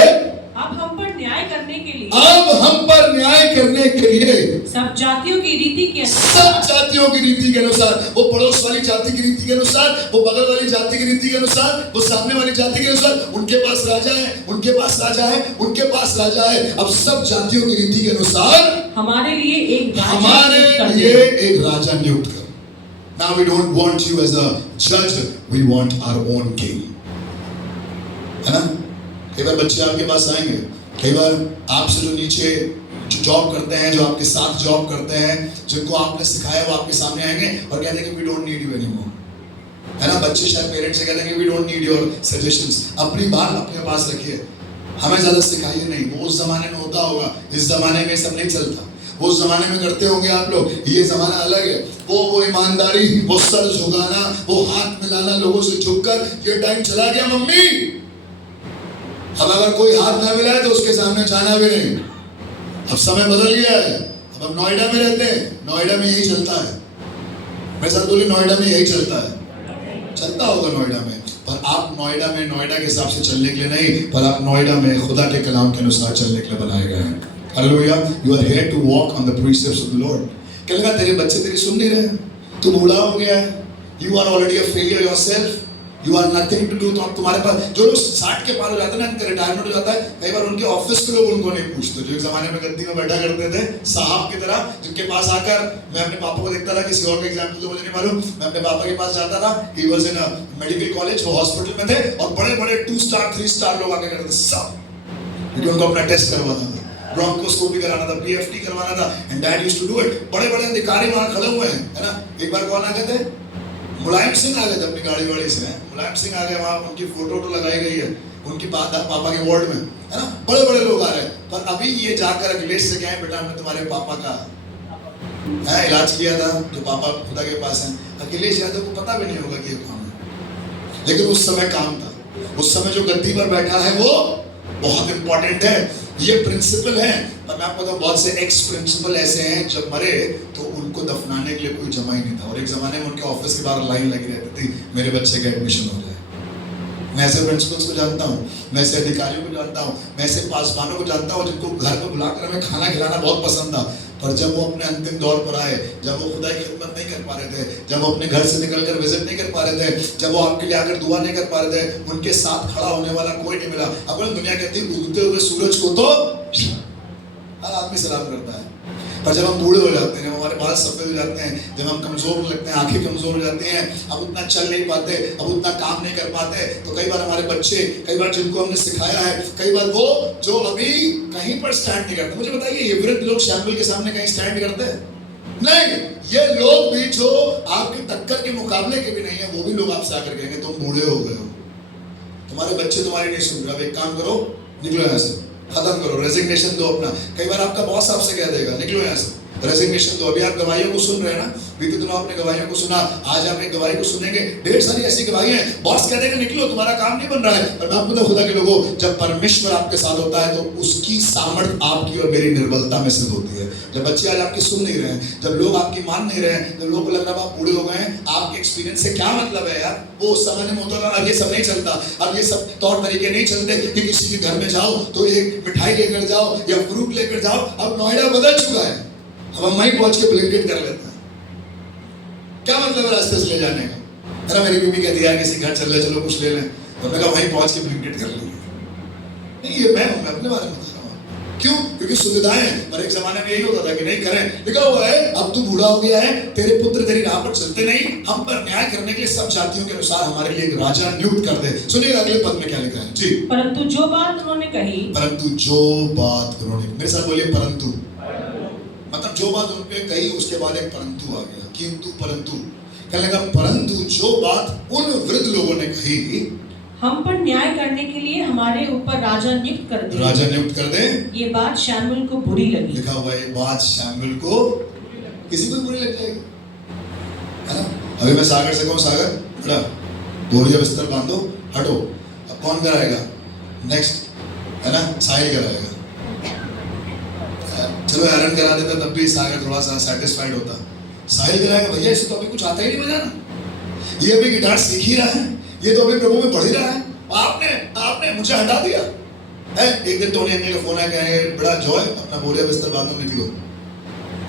अब हम पर न्याय करने के लिए, अब हम पर न्याय करने के लिए सब जातियों की रीति के सब जातियों की रीति के अनुसार, वो पड़ोस वाली जाति की रीति के अनुसार, वो बगल वाली जाति की रीति के अनुसार, वो सामने वाली जाति के अनुसार, उनके पास राजा है, उनके पास राजा है, उनके पास राजा है। अब सब जातियों की रीति के अनुसार हमारे लिए एक राजा नियुक्त कर। Now we don't want you as a judge, we want our own king. है ना? कई बार बच्चे आपके पास आएंगे, कई बार आपसे जो नीचे जो जॉब करते हैं, जो आपके साथ जॉब करते हैं, जिनको आपने सिखाया वो आपके सामने आएंगे और कहते हैं कि we don't need you anymore. है ना? बच्चे शायद पेरेंट्स से कहते हैं कि we don't need your suggestions, अपनी बात अपने पास रखिए, हमें ज्यादा सिखाइए नहीं। वो उस जमाने में होता होगा, इस जमाने में सब नहीं चलता। वो उस जमाने में करते होंगे आप लोग, ये जमाना अलग है। वो ईमानदारी, वो सर झुकाना, वो हाथ मिलाना लोगों से झुककर, ये टाइम चला गया मम्मी। अब अगर कोई हाथ ना मिलाए तो उसके सामने जाना भी नहीं। अब समय बदल गया है, अब हम नोएडा में रहते हैं, नोएडा में यही चलता है। मैं सर बोली नोएडा में यही चलता है, चलता होगा नोएडा में, पर आप नोएडा में नोएडा के हिसाब से चलने के लिए नहीं, पर आप नोएडा में खुदा के कलाम के अनुसार चलने के लिए बनाए गए हैं। Hallelujah, you are here to walk on the precepts of the Lord. क्या लगा तेरे बच्चे तेरी सुन नहीं रहे, तू बूढ़ा हो गया है, you are already a failure yourself, you are nothing to do. तो तुम्हारे पास जो लोग 60 के पार हो जाते हैं ना, रिटायरमेंट हो जाता है, कई बार उनके ऑफिस के लोग उनको नहीं पूछते, जो एक जमाने में गद्दी में बैठा करते थे साहब की तरह, जिनके पास आकर मैं अपने पापा को देखता था, किसी और का एग्जाम्पल तो मुझे नहीं मालूम, मैं अपने पापा के पास जाता था, he was in a medical college, वो हॉस्पिटल में थे, और बड़े बड़े 2 स्टार 3 स्टार लोग आके करते थे सब, क्योंकि उनको अपना टेस्ट करवाना था, ब्रोंकोस्कोपी कराना था, पीएफटी करवाना था, and dad used to do it. बड़े बड़े अधिकारी वहां खड़े हुए हैं, है ना। एक बार कौन आ गए थे, मुलायम सिंह आ गए थे अपनी गाड़ी वाड़ी से, मुलायम सिंह आ गए, वहां उनकी फोटो लगाई गई है उनकी पापा के वार्ड में, है ना। बड़े बड़े लोग आ रहे हैं, पर अभी ये जाकर अखिलेश से कहें बेटा हमने तुम्हारे पापा का इलाज किया था, जो पापा खुदा के पास हैं, अखिलेश यादव को पता भी नहीं होगा कि ये कौन है, लेकिन उस समय काम था, उस समय जो गद्दी पर बैठा है वो बहुत इंपॉर्टेंट है, ये प्रिंसिपल है। पर मैं आपको बताऊं, बहुत से एक्स प्रिंसिपल ऐसे हैं जब मरे तो उनको दफनाने के लिए कोई जमा ही नहीं था, और एक जमाने में उनके ऑफिस के बाहर लाइन लगी रहती थी, मेरे बच्चे का एडमिशन हो जाए। मैं ऐसे प्रिंसिपल्स को जानता हूँ, मैं ऐसे अधिकारियों को जानता हूँ, मैं ऐसे पासवानों को जानता हूँ जिनको घर में बुलाकर हमें खाना खिलाना बहुत पसंद था, पर जब वो अपने अंतिम दौर पर आए, जब वो खुदा की खिदमत नहीं कर पा रहे थे, जब वो अपने घर से निकलकर विजिट नहीं कर पा रहे थे, जब वो आपके लिए आकर दुआ नहीं कर पा रहे थे, उनके साथ खड़ा होने वाला कोई नहीं मिला। अब दुनिया कहती है उगते हुए सूरज को तो हर आदमी सलाम करता है, पर जब हम बूढ़े हो जाते हैं, जब हमारे बाल सफेद हो जाते हैं, जब हम कमजोर लगते हैं, आंखें कमजोर हो जाती हैं, अब उतना चल नहीं पाते, अब उतना काम नहीं कर पाते, तो कई बार हमारे बच्चे, कई बार जिनको हमने सिखाया है, कई बार वो जो अभी कहीं पर स्टैंड नहीं करते। मुझे बताइए, ये वृद्ध लोग शैम्पल के सामने कहीं स्टैंड करते हैं? नहीं। ये लोग भी जो आपके टक्कर के मुकाबले के भी नहीं है, वो भी लोग आपसे आकर कहेंगे तुम बूढ़े हो गए हो, तुम्हारे बच्चे तुम्हारी नहीं सुन रहे, अब एक काम करो, निकलो यहाँ से, खत्म करो, रेजिग्नेशन दो अपना। कई बार आपका बॉस आपसे कह देगा निकलो यहाँ से, रेजिग्नेशन दो। अभी आप गवाहियों को सुन रहे हैं ना, बीते दिनों आपने गवाहियों को सुना, आज आप एक गवाही को सुनेंगे, ढेर सारी ऐसी गवाहियां हैं, बॉस कह देगा निकलो तुम्हारा काम नहीं बन रहा है। और मैं आपको खुदा के लोगों, जब परमेश्वर आपके साथ होता है तो उसकी सामर्थ आपकी और मेरी निर्बलता में सिद्ध होती है। जब बच्चे आज आपकी सुन नहीं रहे हैं, जब लोग आपकी मान नहीं रहे हैं, जब लोगों को लग रहा है आप बूढ़े हो गए हैं, आपके एक्सपीरियंस से क्या मतलब है यार, वो उस समय में होता था, अब ये सब नहीं चलता, अब ये सब तौर तरीके नहीं चलते कि किसी के घर में जाओ तो एक मिठाई लेकर जाओ या फ्रूट लेकर जाओ। अब नोएडा बदल चुका है, अब हम वहीं पहुंच के ब्लिंकिट कर लेते हैं। क्या मतलब है रास्ते से ले जाने का? अरे मेरी बीवी कहती है किसी घर चल रहे चलो कुछ ले लें, तो मैं कहा वहीं पहुंच के ब्लिंकिट कर लेंगे। नहीं, ये मैं अपने बारे में बता रहा हूँ। क्यों? क्योंकि सुविधाएं हैं। पर एक जमाने में यही होता था कि नहीं करें, लिखा हुआ है अब तू बूढ़ा हो गया है, तेरे पुत्र तेरी राह पर चलते नहीं, हम पर न्याय करने के लिए सब जातियों के अनुसार हमारे लिए एक राजा नियुक्त कर दे। सुनिए अगले पद में क्या लिखा है जी। परंतु जो बात उन्होंने कही, परंतु जो बात उन्होंने, मेरे साथ बोलिए परंतु। मतलब जो बात उनपे कही उसके बाद एक परंतु आ गया, किंतु परंतु। कहने लगा परंतु जो बात उन वृद्ध लोगों ने कही, हम पर न्याय करने के लिए हमारे ऊपर राजा नियुक्त कर दे, राजा नियुक्त कर दे, ये बात शमूएल को बुरी लगी। लिखा हुआ है बात शमूएल को, किसी को बुरी लग जाएगी, है ना? अभी मैं सागर से कहूँ सागर खड़ा, बोरिया बिस्तर बांधो, हटो, अब कौन कराएगा? नेक्स्ट, है ना? साहिल कराएगा। चलो हैरान करा देता तब भी सागर थोड़ा सा सेटिस्फाइड होता। साहिल कराएगा, भैया इसे तो अभी कुछ आता ही नहीं बजाना, ये अभी गिटार सीख ही रहा है, ये तो अभी प्रभु में पढ़ ही रहा है, आपने मुझे हटा दिया है। एक दिन टोनी अंकल का फोन आया, कहेंगे बड़ा जॉय अपना बोरिया बिस्तर बांधो निकलो,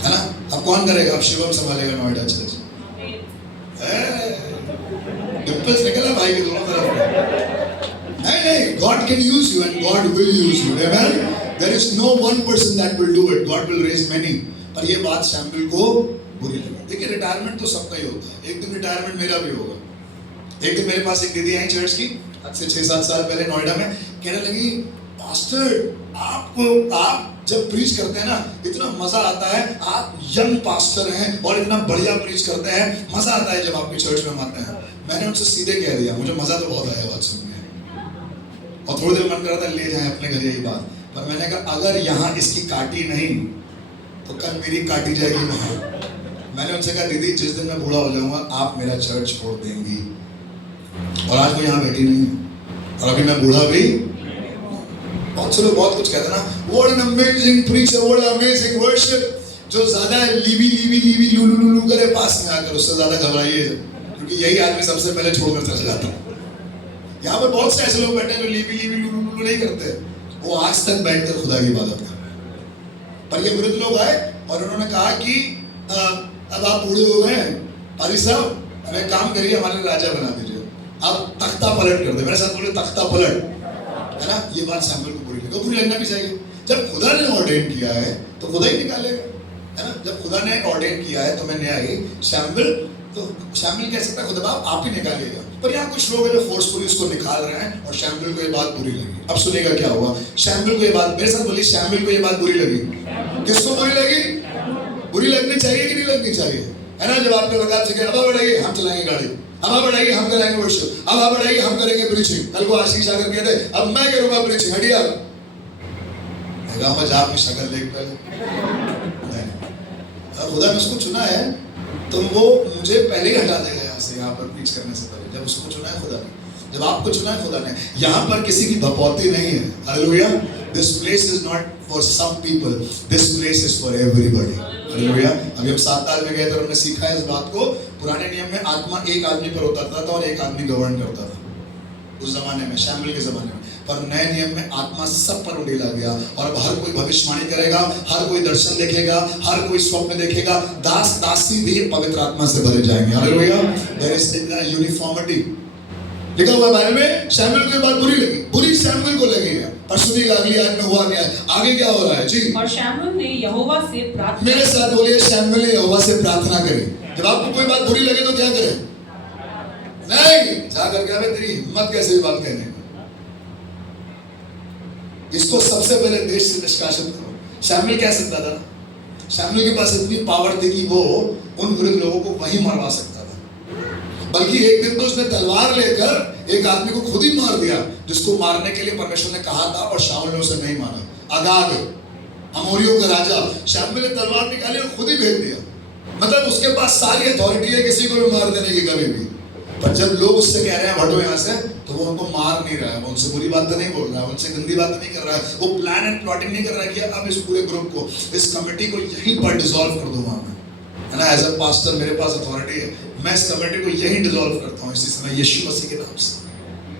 है ना? अब कौन करेगा? अब शिवम संभालेगा नोएडा चर्च। डिंपल्स निकला भाई के दोनों तरफ। नहीं, God can use you and God will use you. Amen. There is no one person that will do it. God will raise many. पर ये बात शमूएल को बुरी लगी। देखिए रिटायरमेंट तो सबका ही होता है, एक दिन रिटायरमेंट मेरा भी होगा। एक दिन मेरे पास एक दीदी आई चर्च की, आज से 6-7 साल पहले नोएडा में, कहने लगी पास्टर आप जब प्रीच करते हैं ना इतना मजा आता है, आप यंग पास्टर हैं और इतना बढ़िया प्रीच करते हैं, मजा आता है जब आपके चर्च में आते हैं। मैंने उनसे सीधे कह दिया, मुझे मजा तो बहुत आया बात सुन के, और थोड़ी देर मन कर रहा था ले जाए अपने घर यही बात, पर मैंने कहा अगर यहाँ इसकी काटी नहीं तो कल मेरी काटी जाएगी वहां। मैंने उनसे कहा दीदी जिस दिन मैं बूढ़ा हो जाऊंगा आप मेरा चर्च छोड़ देंगी, और आज वो यहाँ बैठी नहीं है, और अभी मैं बूढ़ा भी। बहुत से लोग बहुत कुछ कहते हैं ना, what an amazing preacher, what an amazing worship. जो ज्यादा लीवी लुलू करे पास में आकर उससे ज्यादा घबराइए, क्योंकि यही आदमी सबसे पहले छोड़कर चला जाता है। यहाँ पर बहुत से ऐसे लोग बैठे हैं जो लीवी लुलू नहीं करते, वो आज तक बैठकर खुदा की इबादत कर रहे हैं। पर ये वृद्ध लोग आए और उन्होंने कहा कि अब आप बूढ़े हो गए हैं, पारी साहब हमें काम करिए, हमारे राजा बना दीजिए, आप तख्ता पलट कर दे। मेरे साथ बोले तख्ता पलट, है ना? ये बात शमूएल को बुरी लगी, बुरी लगना भी चाहिए। जब खुदा ने ऑर्डेन किया है तो खुदा ही निकालेगा, है ना? जब खुदा ने ऑर्डेन किया है तो मैं न्यायी शमूएल, तो शमूएल कह सकता है खुदा बाप आप ही निकालिएगा। पर यहाँ कुछ लोग हैं जो फोर्सफुली उसको निकाल रहे हैं, और शमूएल को ये बात बुरी लगी। अब सुनिएगा क्या हुआ। शमूएल को ये बात, मेरे साथ बोलिए, शमूएल को ये बात बुरी लगी। किसको बुरी लगी? बुरी लगनी चाहिए कि नहीं लगनी चाहिए, है ना? जब आपने लगा अब बढ़ाइए हम चलाएंगे गाड़ी, अब बढ़ाइए हम कराएंगे वर्शिप, अब बढ़ाइए हम करेंगे प्रीचिंग। कल को आशीष आकर कहते अब मैं करूंगा प्रीचिंग, हटिया मजाक में शक्ल देख पहले। खुदा ने उसको चुना है तो वो मुझे पहले ही हटा देगा यहाँ से, यहाँ पर प्रीच करने से पहले। जब उसको चुना है खुदा ने, जब आपको चुना है खुदा ने, यहाँ पर किसी की भपौती नहीं है। Hallelujah. This place is not for some people, this place is for everybody. Hallelujah. अभी हम 7 साल में गए थे और हमने सीखा है इस बात को। पुराने नियम में आत्मा एक आदमी पर उतरता था और एक आदमी गवर्न करता था उस जमाने में, शमूएल के जमाने में। पर नए नियम में आत्मा सब पर उड़ेला गया, और अब हर कोई भविष्यवाणी करेगा, हर कोई दर्शन देखेगा, हर कोई स्वप्न देखेगा, दास दासी भी पवित्र आत्मा से भरे जाएंगे। हालेलुया। देयर इज यूनिफॉर्मिटी लिखा हुआ बाइबल में। शमूएल को ये बात बुरी लगी, बुरी शमूएल को लगी है। पर सुनिएगा अगली आयत में हुआ क्या है, आगे क्या हो रहा है जी। और शमूएल ने यहोवा से प्रार्थना, मेरे साथ बोलिए, शमूएल ने यहोवा से प्रार्थना करी। जब आपको कोई बात बुरी लगे तो क्या करें? नहीं जाकर क्या तेरी हिम्मत कैसे भी बात कहने, इसको सबसे पहले देश से निष्कासित करो। शमूएल कह सकता था, शमूएल के पास इतनी पावर थी कि वो उन वृद्ध लोगों को वहीं मरवा सकता था। बल्कि एक दिन तो उसने तलवार लेकर एक आदमी को खुद ही मार दिया, जिसको मारने के लिए परमेश्वर ने कहा था, और शाऊल ने उसे नहीं मारा। अगाग अमोरियों का राजा, शमूएल ने तलवार निकाली और खुद ही भेज दिया। मतलब उसके पास सारी अथॉरिटी है किसी को भी मार देने की कभी भी। पर जब लोग उससे कह रहे हैं हटो यहाँ से, तो वो उनको मार नहीं रहा है, वो उनसे बुरी बात तो नहीं बोल रहा है, उनसे गंदी बात नहीं कर रहा है, वो प्लान एंड प्लॉटिंग नहीं कर रहा है कि अब इस पूरे ग्रुप को, इस कमेटी को यहीं पर डिसॉल्व कर दूंगा मैं, है ना? एज अ पास्टर मेरे पास अथॉरिटी है, मैं इस कमेटी को यहीं डिसॉल्व करता हूँ इसी समय यीशु मसीह के नाम से,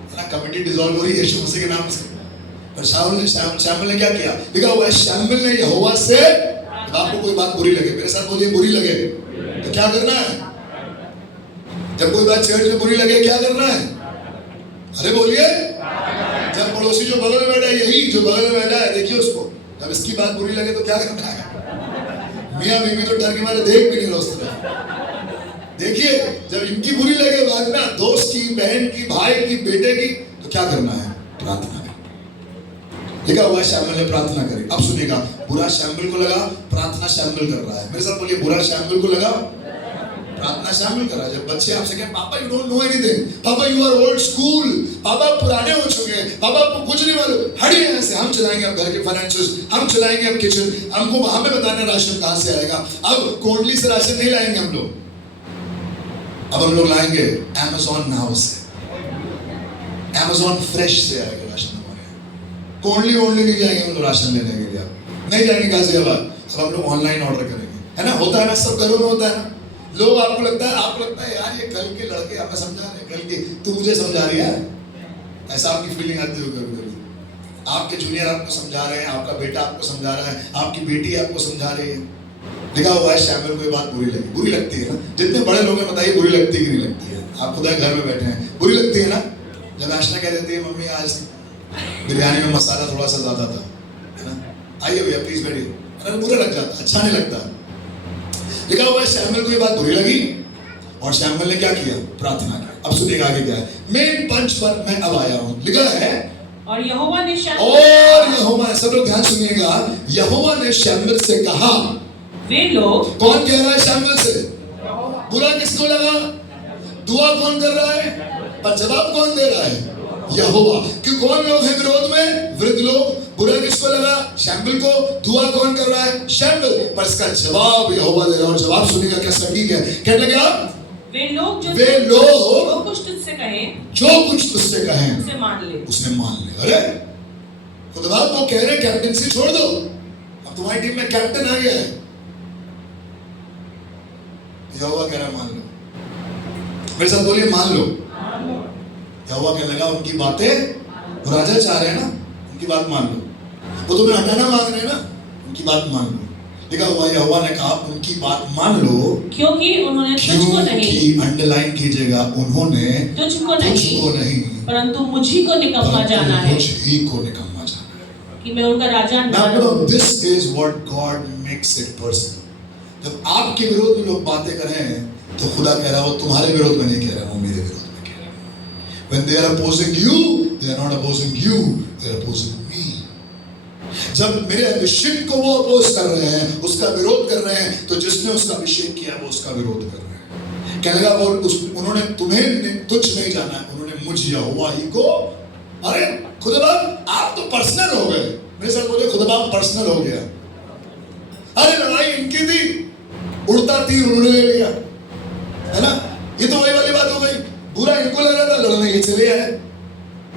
है ना? कमेटी डिसॉल्व हो रही है यीशु मसीह के नाम से। पर शमूएल ने क्या किया? लिखा हुआ है शमूएल ने यहोवा से, आपको कोई बात बुरी लगे, मेरे साथ बोलिए बुरी लगे, तो क्या करना है? जब कोई बात चर्च में बुरी लगे क्या करना है? अरे बोलिए। जब पड़ोसी जो बगल में बैठा है, यही जो बगल में बैठा है, देखिए उसको, जब इसकी बात बुरी लगे तो क्या करना है? मियाँ बीवी तो डर के मारे देख भी नहीं रहे उस तरफ। देखिए जब इनकी बुरी लगे बात ना, दोस्त की, बहन की, भाई की, बेटे की, तो क्या करना है? प्रार्थना करें। लिखा हुआ है शैमुएल ने प्रार्थना करी। अब सुनिएगा, बुरा शैमुएल को लगा, प्रार्थना शैमुएल कर रहा है। मेरे साथ बोलिए, बुरा शैमुएल को लगा, प्रार्थना शैमुएल कर रहा है। जब बच्चे आपसे कहें पापा यू डोंट नो एनीथिंग, पापा यू आर ओल्ड स्कूल, पापा पुराने हो चुके हैं, पापा आपको कुछ नहीं मालूम, हटिए यहाँ से, हम चलाएंगे अब घर के फाइनेंशियल्स, हम चलाएंगे अब किचन, हमको हमें बताना राशन कहाँ से आएगा। अब कोंडली से राशन नहीं लाएंगे हम लोग, अब हम लोग लाएंगे Amazon नाउ से, Amazon फ्रेश से आएगा राशन हमारे यहाँ। कोंडली नहीं जाएंगे हम लोग राशन लेने के लिए, अब नहीं जाएंगे गाजियाबाद, अब हम लोग ऑनलाइन ऑर्डर करेंगे, है ना? होता है ना, सब घरों में होता है ना। लोग आपको लगता है यार ये कल के लड़के हमें समझा रहे हैं, कल के तू मुझे समझा रही है, ऐसा आपकी फीलिंग आती हो कभी? आपके जूनियर आपको समझा रहे हैं, आपका बेटा आपको समझा रहा है, आपकी बेटी आपको समझा रही है। लिखा हुआ है शैमुएल को ये बात बुरी लगती है ना? जितने बड़े लोग हैं बताइए, बुरी लगती कि नहीं लगती है? आप खुदा घर में बैठे हैं, बुरी लगती है ना? जब आशना कह देती है मम्मी आज बिरयानी में मसाला थोड़ा सा ज्यादा था, है ना, आइए भैया प्लीज बैठिए, अरे बुरा लग जाता, अच्छा नहीं लगता। लिखा हुआ है शैमुएल को ये बात बुरी लगी और शैमुएल ने क्या किया? प्रार्थना की। अब सुनिएगा आगे क्या है। मेन पंच पर मैं अब आया हूं। लिखा है और यहोवा ने सब लोग ध्यान सुनिएगा, यहोवा ने शैमुएल से कहा। वे लोग, कौन कह रहा है शैमुएल से? बुरा किसको लगा? दुआ कौन कर रहा है? पर जवाब कौन दे रहा है? यहोवा। कि कौन लोग हैं विरोध में? वृद्ध लोग। बुरा किसको लगा? शैमुएल को। दुआ कौन कर रहा है? शैमुएल। पर इसका जवाब यहोवा दे रहा है। और जवाब सुनिएगा क्या सटीक है। कहने लगा वे लोग जो कुछ तुझसे कहें, जो कुछ तुझसे कहें उसे मान ले, उसने मान ले। अरे खुदा वो कह रहे कैप्टनसी छोड़ दो, अब तुम्हारी टीम में कैप्टन आ गया है। यहोवा कह रहा मान लो। मेरे साथ बोलिए मान लो। यहोवा कहने लगा उनकी बातें, वो राजा चाह रहे हैं ना, उनकी बात मान लो। वो तुम्हें हटाना मांग रहे हैं ना, उनकी बात मान लो। लिखा हुआ यहोवा ने कहा उनकी बात मान लो, क्योंकि उन्होंने तुझको नहीं, अंडरलाइन कीजिएगा, उन्होंने तुझको नहीं परंतु मुझी को निकम्मा जाना है, मुझी को निकम्मा जाना है कि मैं उनका राजा न बनूं। This is what God makes it personal. जब आपके विरोध में लोग बातें कर रहे हैं तो खुदा कह रहा है वो तुम्हारे विरोध में नहीं कह रहा, वो मेरे विरोध में कह रहा है। When they are opposing you, they are not opposing you, they are opposing me. जब मेरे अभिषेक को वो अपोज कर रहे हैं, उसका विरोध कर रहे हैं, तो जिसने उसका अभिषेक किया वो उसका विरोध कर रहे हैं। कहने लगा वो उन्होंने तुम्हें तुच्छ नहीं जाना है, उन्होंने मुझ यहोवा ही को। अरे खुदा आप तो पर्सनल हो गए। मेरे साथ बोले खुदा पर्सनल हो गया। अरे लड़ाई इनकी थी, उड़ता तीर उन्होंने ले लिया, है ना? ये तो वही वाली बात हो गई। बुरा इनको लग रहा था, लड़ने ये चले आए।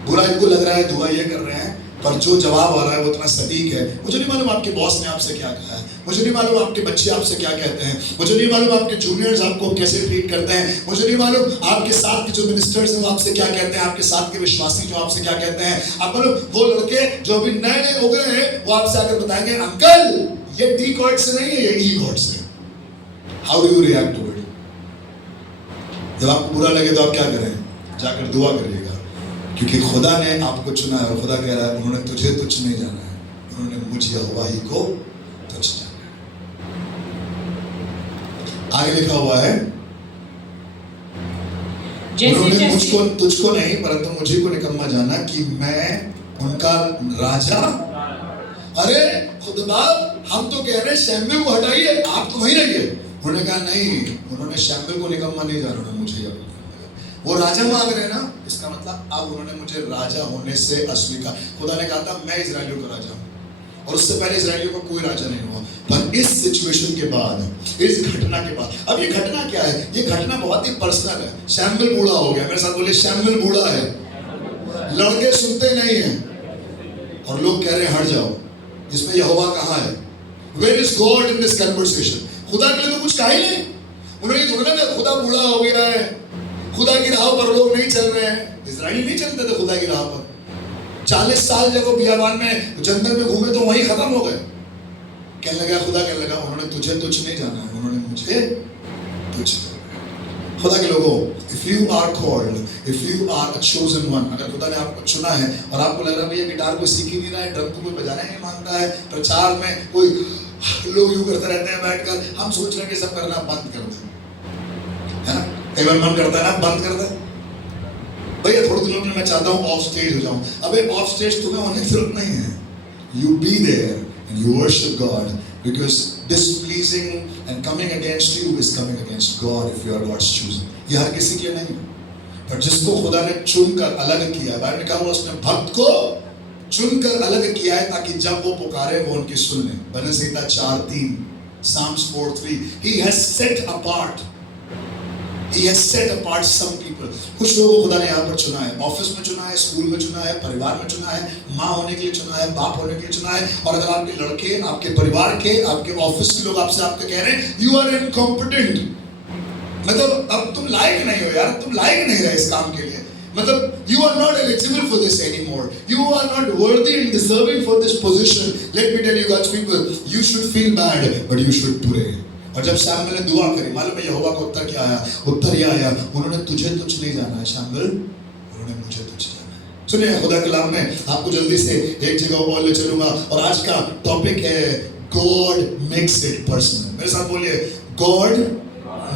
बुरा इनको लग रहा है, दुआ ये कर रहे हैं, पर जो जवाब आ रहा है वो इतना सटीक है। मुझे नहीं मालूम आपके बॉस ने आपसे क्या कहा है, मुझे नहीं मालूम आपके बच्चे आपसे क्या कहते हैं, मुझे नहीं मालूम आपके जूनियर्स आपको कैसे ट्रीट करते हैं, मुझे नहीं मालूम आपके साथ के जो मिनिस्टर्स हैं वो आपसे क्या कहते हैं, आपके साथ के विश्वासी जो आपसे क्या कहते हैं। आप मालूम वो लड़के जो अभी नए नए उभरे हैं वो आपसे आकर बताएंगे अंकल ये डी गॉड से नहीं है, ये ई गॉड से। How do you react to it? जब आपको बुरा लगे तो आप क्या करें? जाकर दुआ करिएगा, क्योंकि खुदा ने आपको चुना है और खुदा कह रहा है उन्होंने तुझे तुच्छ नहीं जाना है, उन्होंने मुझ यहोवा ही को तुच्छ जाना है। आगे लिखा हुआ है उन्होंने मुझको तुझको नहीं परंतु मुझे को निकम्मा जाना कि मैं उनका राजा। अरे खुदा हम तो कह रहे हैं शैमुएल को हटाइए, आप तो वहीं रहिए। उन्होंने कहा नहीं, उन्होंने शैमुएल को निकम्मा नहीं जाना, उन्होंने मुझे वो राजा मांग रहे हैं ना, इसका मतलब अब उन्होंने मुझे राजा होने से अस्वीकार। खुदा ने कहा था मैं इजराइलियों का राजा हूं, और उससे पहले इजराइलियों का कोई राजा नहीं हुआ। पर इस सिचुएशन के बाद, इस घटना के बाद, अब ये घटना क्या है? ये घटना बहुत ही पर्सनल है। शैमुएल बूढ़ा हो गया। मेरे साथ बोले शैमुएल बूढ़ा है, लड़के सुनते नहीं है और लोग कह रहे हैं हट जाओ। इसमें यहोवा कहाँ है? Where is God in this conversation? खुदा के लिए तो कुछ कहा ही नहीं। उन्होंने थोड़ा ना खुदा बूढ़ा हो गया है, खुदा की राह पर लोग नहीं चल रहे हैं। इजराइल नहीं चलते थे खुदा की राह पर। 40 साल जब वो बियाबान में जंगल में घूमे तो वहीं खत्म हो गए। कहने लगा खुदा कहने लगा उन्होंने तुझे तुच्छ नहीं जाना है, उन्होंने मुझे तुच्छ जाना है। खुदा के लोगों If you are called, if you are a chosen one, अगर खुदा ने आपको चुना है और आपको लग रहा है भैया गिटार कोई सीख ही नहीं रहा है, ड्रम को कोई बजाना ही नहीं मांगता है, प्रचार में कोई लोग यूं करते रहते हैं बैठकर, हम सोच रहे हैं कि सब करना बंद कर दें, है ना? कई बार मन करता है ना बंद कर दे भैया, थोड़े दिनों में मैं चाहता हूँ ऑफ स्टेज हो जाऊं। अबे ऑफ स्टेज तुम्हें होने की जरूरत नहीं है। You be there and you worship God, because displeasing and coming against you is coming against God if you are God's chosen. ये हर किसी के लिए नहीं, पर जिसको खुदा ने चुनकर अलग किया है, बाइबल में कहा हुआ उसने भक्त को चुनकर अलग किया है ताकि जब वो पुकारे वो उनकी सुन ले। भजन संहिता 4:3, Psalms 4:3, He has set apart. He has set apart some people. कुछ लोगों को खुदा ने यहाँ पर चुना है, ऑफिस में चुना है, स्कूल में चुना है, परिवार में चुना है, माँ होने के लिए चुना है, बाप होने के लिए चुना है। और अगर आपके लड़के, आपके परिवार के, आपके ऑफिस के लोग आपसे आपके कह रहे हैं यू आर इनकॉम्पिटेंट, मतलब अब तुम लायक नहीं हो यार, तुम लायक नहीं रहे इस काम के लिए, मतलब you are not eligible for this anymore, you are not worthy and deserving for this position. Let me tell you God's people, you should feel bad but you should pray. और जब शैमुएल ने दुआ करी, मालूम है यहोवा का उत्तर क्या आया? उत्तर यह आया, उन्होंने तुझे तुझ नहीं जाना है शैमुएल, उन्होंने मुझे तुझ जाना है। सुनिए खुदा के कलाम में आपको जल्दी से एक जगह और ले चलूंगा, और आज का टॉपिक है गॉड मेक्स इट पर्सनल। मेरे साथ बोलिए, गॉड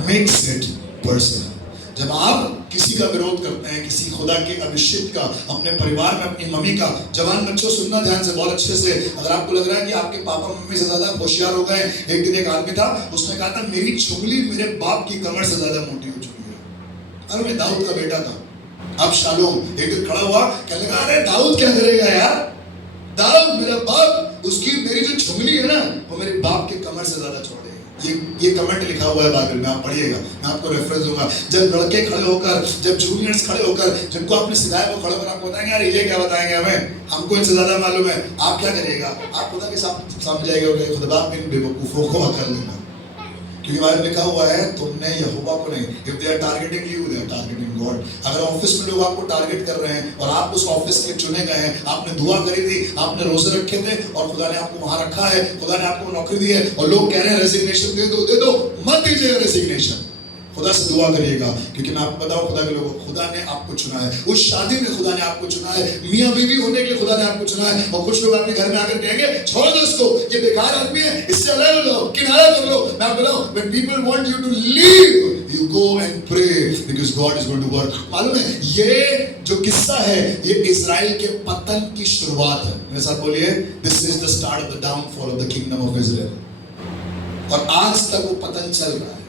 मेक्स इट पर्सनल। जब आप किसी का विरोध करते हैं, किसी खुदा के अभिषिक्त का, अपने परिवार में अपनी मम्मी का, जवान बच्चों सुनना ध्यान से बहुत अच्छे से, अगर आपको लग रहा है कि आपके पापा मम्मी से ज्यादा होशियार हो गए, एक दिन एक आदमी था, उसने कहा था मेरी चुगली मेरे बाप की कमर से ज्यादा मोटी हो चुकी है। अरे मैं दाऊद का बेटा था, अब शालोम एक दिन खड़ा हुआ, कहने लगा अरे दाऊद क्या करेगा यार, दाऊद मेरा बाप, उसकी मेरी जो चुगली है ना वो मेरे बाप के कमर से ज्यादा छोड़ेगा। ये कमेंट लिखा हुआ है बाइबल में, आप पढ़िएगा, मैं आपको रेफरेंस दूंगा। जब लड़के खड़े होकर, जब जूनियर्स खड़े होकर, जिनको आपने सिखाया वो खड़े होकर आपको बताएंगे यार ये क्या बताएंगे हमें, हमको इनसे ज्यादा मालूम है, आप क्या करिएगा? आप खुदा के सामने जाइएगा, खुदा बाप इन बेवकूफों को अकल देना, क्योंकि बाइबल में लिखा हुआ है तुमने यहोवा को नहीं, if they are targeting you they are targeting God. अगर ऑफिस में लोग आपको टारगेट कर रहे हैं और आप उस ऑफिस के लिए चुने गए हैं, आपने दुआ करी थी, आपने रोजे रखे थे और खुदा ने आपको वहां रखा है, खुदा ने आपको नौकरी दी है और लोग कह रहे हैं रेजिग्नेशन दे दो, मत दीजिएगा रेजिग्नेशन, खुदा से दुआ करिएगा, क्योंकि मैं आपको बताऊं खुदा के लोगों, खुदा ने आपको चुना है, उस शादी में खुदा ने आपको चुना है, मियां बीवी होने के लिए खुदा ने आपको चुना है। और कुछ लोग अपने घर में आकर कहेंगे छोड़ दो इसको, ये बेकार आदमी है, इससे अलग हो जाओ, किनारा कर लो। मैं आपको बताऊं, when people want you to leave, you go and pray because God is going to work। मालूम है ये जो किस्सा है ये इजराइल के पतन की शुरुआत है। मेरे साथ बोलिए, this is the start of the downfall of the kingdom of Israel। और आज तक वो पतन चल रहा है।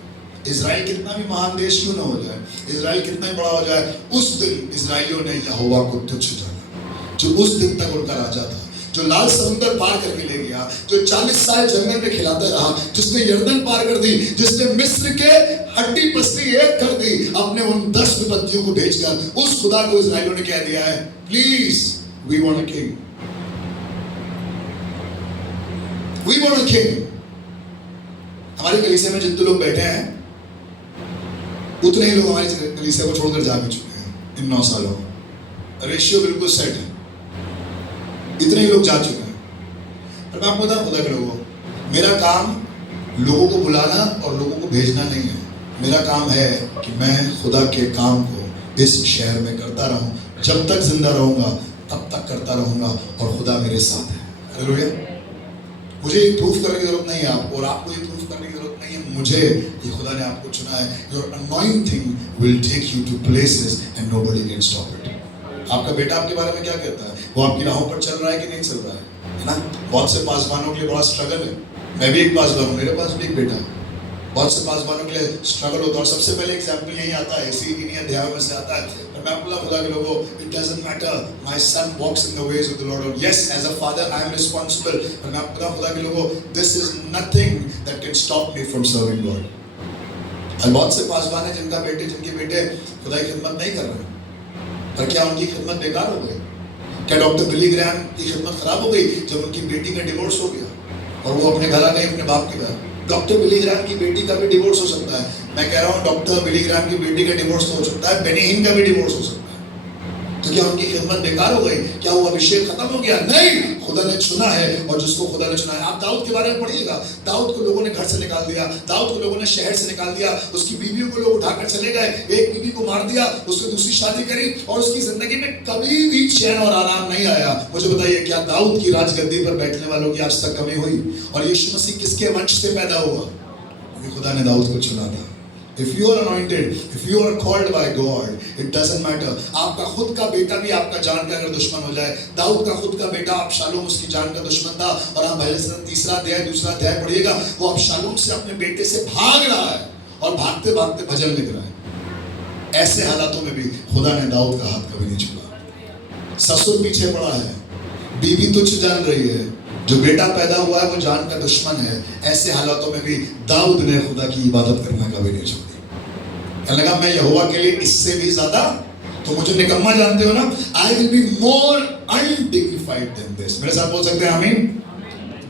इजराइल कितना भी महान देश क्यों ना हो जाए, इजराइल कितना भी बड़ा हो जाए, उस दिन इजराइलियों ने यहोवा को तुच्छ जाना, जो उस दिन तक उनका राजा था, जो लाल समुद्र पार करके ले गया, जो 40 साल जंगल में खिलाता रहा, जिसने यर्दन पार कर दी, जिसने मिस्र के हड्डी पसली एक कर दी अपने उन 10 विपत्तियों को भेजकर, उस खुदा को इजराइलियों ने कह दिया है please we want a king, we want a king. हमारे कलीसिया में जितने लोग बैठे हैं उतने ही लोग हमारी कलीसिया को छोड़कर जा भी चुके हैं इन 9 सालों में, रेशियो बिल्कुल सेट है, इतने ही लोग जा चुके हैं। पर मैं आपको बताऊं खुदा के लोगों, मेरा काम लोगों को बुलाना और लोगों को भेजना नहीं है, मेरा काम है कि मैं खुदा के काम को इस शहर में करता रहूं, जब तक जिंदा रहूंगा तब तक करता रहूंगा और खुदा मेरे साथ है। हालेलुया। मुझे ये प्रूफ करने की जरूरत नहीं है आपको, और आपको ये प्रूफ करने की जरूरत नहीं है मुझे, ये खुदा ने आपको चुना है। Your anointing will take you to places and nobody can stop it. आपका बेटा आपके बारे में क्या कहता है, वो आपकी राहों पर चल रहा है कि नहीं चल रहा है ना? बहुत से पासवानों के लिए बड़ा स्ट्रगल है, मैं भी एक पासवान हूँ, मेरे पास भी एक बेटा है, बहुत से पासवानों के लिए स्ट्रगल होता है। और सबसे पहले एग्जाम्पल यही आता है, इसी इन्हीं अध्यायों में से आता है। पर मैं आपको खुदा के लोगों, it doesn't matter, my son walks in the ways of the lord, और yes as a father I am responsible. पर मैं आपको खुदा के लोगों, this is nothing that can stop me from serving God. और बहुत से पासवान हैं जिनके बेटे खुदा की खिदमत नहीं कर रहे, पर क्या उनकी खिदमत बेकार हो गई? क्या डॉक्टर बिली ग्रैहम की खिदमत खराब हो गई जब उनकी बेटी का डिवोर्स हो गया और वो अपने घर आ गए, अपने बाप के घर? डॉक्टर बिली ग्रैहम की बेटी का भी डिवोर्स हो सकता है। मैं कह रहा हूँ डॉक्टर बिली ग्रैहम की बेटी का डिवोर्स तो हो सकता है, बेनी हिन का भी डिवोर्स हो सकता है। तो क्या उनकी खिदमत बेकार हो गई? क्या वो अभिषेक खत्म हो गया? नहीं, खुदा ने चुना है, और जिसको खुदा ने चुना है। आप दाऊद के बारे में पढ़िएगा, दाऊद को लोगों ने घर से निकाल दिया, दाऊद को लोगों ने शहर से निकाल दिया, उसकी बीवियों को लोग उठाकर चले गए, एक बीवी को मार दिया, उससे दूसरी शादी करी, और उसकी जिंदगी में कभी भी चैन और आराम नहीं आया। मुझे बताइए, क्या दाऊद की राजगद्दी पर बैठने वालों की आज तक कमी हुई? और यीशु मसीह किसके वंश से पैदा हुआ? क्योंकि खुदा ने दाऊद को चुना था। If you are anointed, if you are called by God, it doesn't matter. आपका खुद का बेटा भी आपका जान का अगर दुश्मन हो जाए, दाऊद का खुद का बेटा अबशालोम उसकी जान का दुश्मन था, और आप भजन दूसरा अध्याय पढ़िएगा, वो अबशालोम से अपने बेटे से भाग रहा है और भागते भागते भजन लिख रहा है। ऐसे हालातों में भी खुदा ने दाऊद का हाथ कभी नहीं छुआ। ससुर पीछे पड़ा है, बीवी तुच्छ जान रही है, जो बेटा पैदा हुआ है वो जान का दुश्मन है। ऐसे हालातों में भी दाऊद ने खुदा की इबादत करना कभी नहीं छोड़ी। कहने लगा, मैं यहोवा के लिए इससे भी ज्यादा, तो मुझे निकम्मा जानते हो ना, I will be more undignified than this. मेरे साथ बोल सकते हैं आमीन।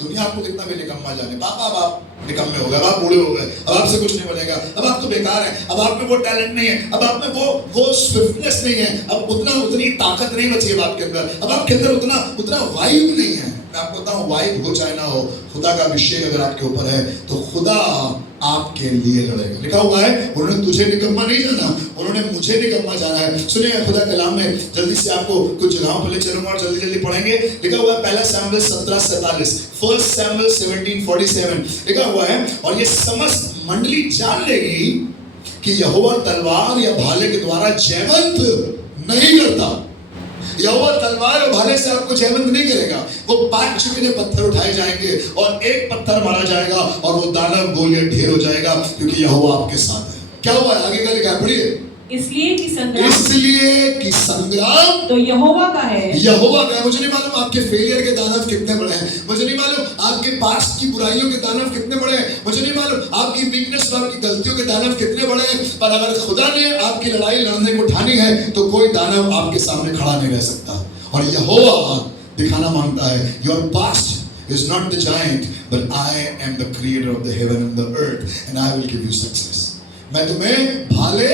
दुनिया आपको कितना भी निकम्मा जाने, पापा अब आप निकम्मे हो गए, अब आप बूढ़े हो गए, अब आपसे कुछ नहीं बनेगा, अब आप तो बेकार है, अब आप में वो टैलेंट नहीं है, अब आप में वो स्विफ्टनेस नहीं है, अब उतनी ताकत नहीं बची है आपके अंदर, अब आपके अंदर उतना वाइब नहीं है। मैं आपको बताऊं, वाइब हो चाहे ना हो, खुदा का अभिषेक अगर आपके ऊपर है तो खुदा आपके लिए लड़ेगा। लिखा हुआ है, उन्होंने तुझे निकम्मा नहीं जाना, उन्होंने मुझे निकम्मा जाना है। सुनिए खुदा कलाम में, जल्दी से आपको कुछ जगहों पर ले चलूंगा और जल्दी जल्दी पढ़ेंगे। लिखा हुआ है पहला शमूएल 17:47, 1 Samuel 17:47 लिखा हुआ है, और ये समस्त मंडली जान लेगी कि यहोवा तलवार या भाले के द्वारा जयवंत नहीं करता। यहोवा तलवार और भाले से आपको जयवंत नहीं करेगा। वो 5 चिकने पत्थर उठाए जाएंगे और एक पत्थर मारा जाएगा और वो दानव गोलियत ढेर हो जाएगा, क्योंकि यहोवा आपके साथ है। क्या हुआ है? आगे का लिखा है, पढ़िए। इसलिए कि संग्राम तो यहोवा का है। यहोवा का है। मुझे नहीं मालूम आपके फेलियर के दानव कितने बड़े हैं, मुझे नहीं मालूम आपके पास्ट की बुराइयों के दानव कितने बड़े हैं, मुझे नहीं मालूम आपकी वीकनेस और आपकी गलतियों के दानव कितने बड़े हैं, पर अगर खुदा ने आपकी लड़ाई लड़ने को ठानी है तो कोई दानव आपके सामने खड़ा नहीं रह सकता। और यहोवा दिखाना मांगता है, your past is not the giant, but I am the creator of the heaven and the earth, and I will give you success. मैं तुम्हें भाले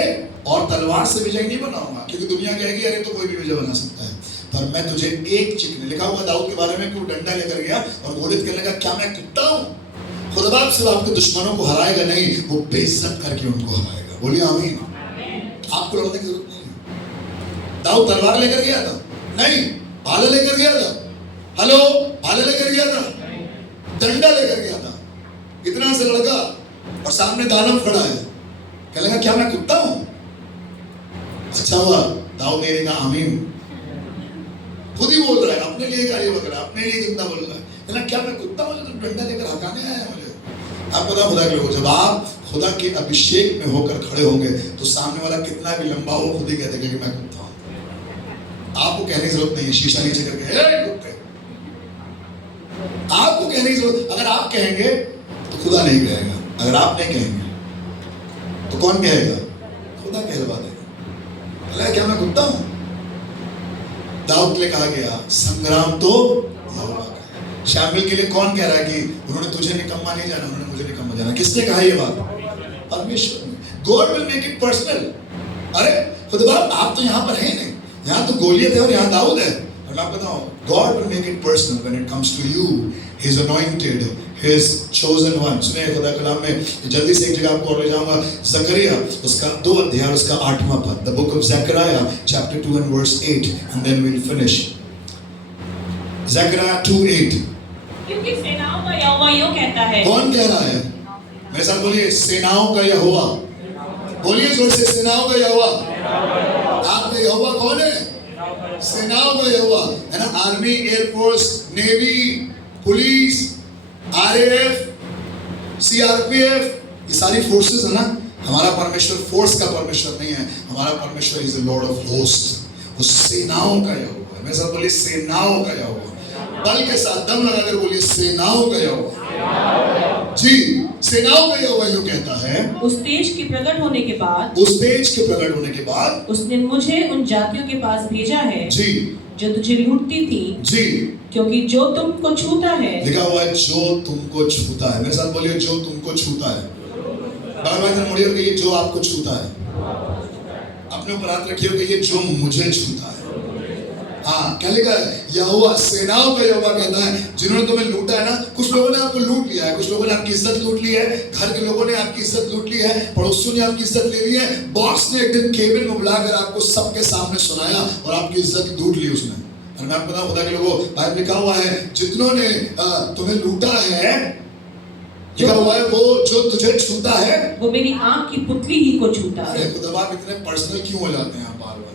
और तलवार से विजय नहीं बनाऊंगा, क्योंकि दुनिया कहेगी अरे तो कोई भी विजय बना सकता है, पर मैं तुझे एक चिकने। लिखा हुआ दाऊद के बारे में कि वो डंडा लेकर गया और गोलियत कहने लगा, क्या मैं कुत्ता हूं? खुदा बाप सिर्फ आपके दुश्मनों को हराएगा नहीं, वो बेइज्जत करके उनको हराएगा। बोलिए आमीन। आपको लड़ने की जरूरत नहीं है। दाऊद तलवार लेकर गया था? नहीं। भाला लेकर गया था? हेलो, भाला लेकर गया था? डंडा लेकर गया था। इतना से लड़का और सामने दानव खड़ा है, कहने लगा क्या मैं कुत्ता हूं? अच्छा हुआ दाऊद ने कहा आमीन। खुद ही बोल रहा है, अपने लिए गाली वगैरह, अपने लिए कितना बोल रहा है, कहना क्या मैं कुत्ता हूं जो डंडा लेकर हकाने आया मुझे? आप पता खुदा के लोगों, जब आप खुदा के अभिषेक में होकर खड़े होंगे तो सामने वाला कितना भी लंबा हो खुद ही कह देगा कि मैं कुत्ता हूं। आपको कहने की जरूरत नहीं है, शीशा नीचे करके ए कुत्ते, आपको कहने की जरूरत। अगर आप कहेंगे तो खुदा नहीं कहेगा, अगर आप नहीं कहेंगे तो कौन कहेगा? खुदा कहलवा देगा। क्या मैं कुत्ता हूं? दाऊद के लिए कहा गया संग्राम तो यहोवा का है। शामिल के लिए कौन कह रहा है कि उन्होंने तुझे निकम्मा नहीं जाना, उन्होंने मुझे निकम्मा जाना? किसने कहा ये बात? परमेश्वर ने। God will make it personal. अरे खुदा आप तो यहाँ पर है नहीं, यहाँ तो गोलियत है और यहाँ दाऊद है। और मैं बताऊं, God will make it personal when it comes to you, His anointed, His chosen one। सुनिए खुदा कलाम में जल्दी से एक जगह आपको और ले जाऊंगा, जकरिया उसका 2 अध्याय उसका 8वां पद, the book of Zechariah chapter 2 and verse 8, and then we'll finish। Zechariah 2:8। क्योंकि सेनाओं का यहोवा यूं कहता है। कौन कह रहा है? मेरे साथ बोलिए, सेनाओं का यहोवा। बोलिए जोर से, सेनाओं का यहोवा। आपका यहोवा कौन है? सेनाओं का यहोवा है ना। Army, air force, navy, police, RAF, CRPF, ये सारी फोर्सेस है ना। हमारा परमेश्वर फोर्स का परमेश्वर नहीं है, हमारा परमेश्वर is the Lord of host. वो सेनाओं का यहोवा है। मेरे साथ बोलिए, सेनाओं का यहोवा। बल के साथ दम लगाकर बोलिए, सेनाओं का यहोवा। जी, सेनाओं का यहोवा यूं कहता है, उस तेज के प्रकट होने के बाद, उस तेज के प्रकट होने के बाद उसने मुझे उन जातियों के पास भेजा है जी, जो तुझे लूटती थी जी, क्योंकि जो तुमको छूता है। लिखा हुआ है जो तुमको छूता है। मेरे साथ बोलिए, जो तुमको छूता है। बार मुड़िए कहिए, जो आपको छूता है। अपने ऊपर हाथ रखिए, कहिए जो मुझे छूता है। हाँ, क्या लिखा है? यहोवा, सेनाओं का यहोवा कहता है, जिन्होंने तुम्हें लूटा है ना, कुछ लोगों ने आपको लूट लिया है, कुछ लोगों ने आपकी इज्जत लूट ली है, घर के लोगों ने आपकी इज्जत लूट ली है, पड़ोसियों ने आपकी इज्जत ले ली है, बॉस ने एक दिन केबिन में बुलाकर आपको सबके सामने सुनाया और आपकी इज्जत लूट ली उसने। और मैं आपको बताऊं, खुदा के लोगों, बाइबल में लिखा हुआ है, जितनों ने तुम्हें लूटा है, लिखा हुआ है, वो जो तुझे छूता है वो मेरी आंख की पुतली ही को छूता है। अरे खुदा, आप इतने पर्सनल क्यों हो जाते हैं आप बार बार?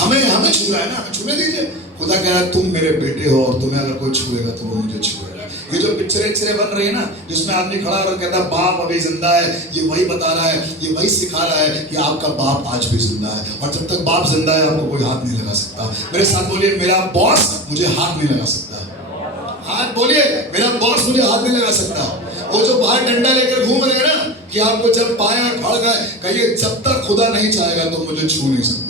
हमें छू रहा है ना, हमें छूने दीजिए। खुदा कह रहा है तुम मेरे बेटे हो और तुम्हें अगर कोई छुएगा तो वो मुझे छुएगा। ये जो पिक्चरें बन रही है ना, जिसमें आदमी खड़ा और कहता है बाप अभी जिंदा है, ये वही बता रहा है, ये वही सिखा रहा है कि आपका बाप आज भी जिंदा है, और जब तक बाप जिंदा है आपको कोई हाथ नहीं लगा सकता। मेरे साथ बोलिए, मेरा बॉस मुझे हाथ नहीं लगा सकता। हाथ बोलिए, मेरा बॉस मुझे हाथ नहीं लगा सकता। वो जो बाहर डंडा लेकर घूम रहे हैं ना कि आपको जब पाए और फड़ गए, कहिए जब तक खुदा नहीं चाहेगा तो मुझे छू नहीं सकते।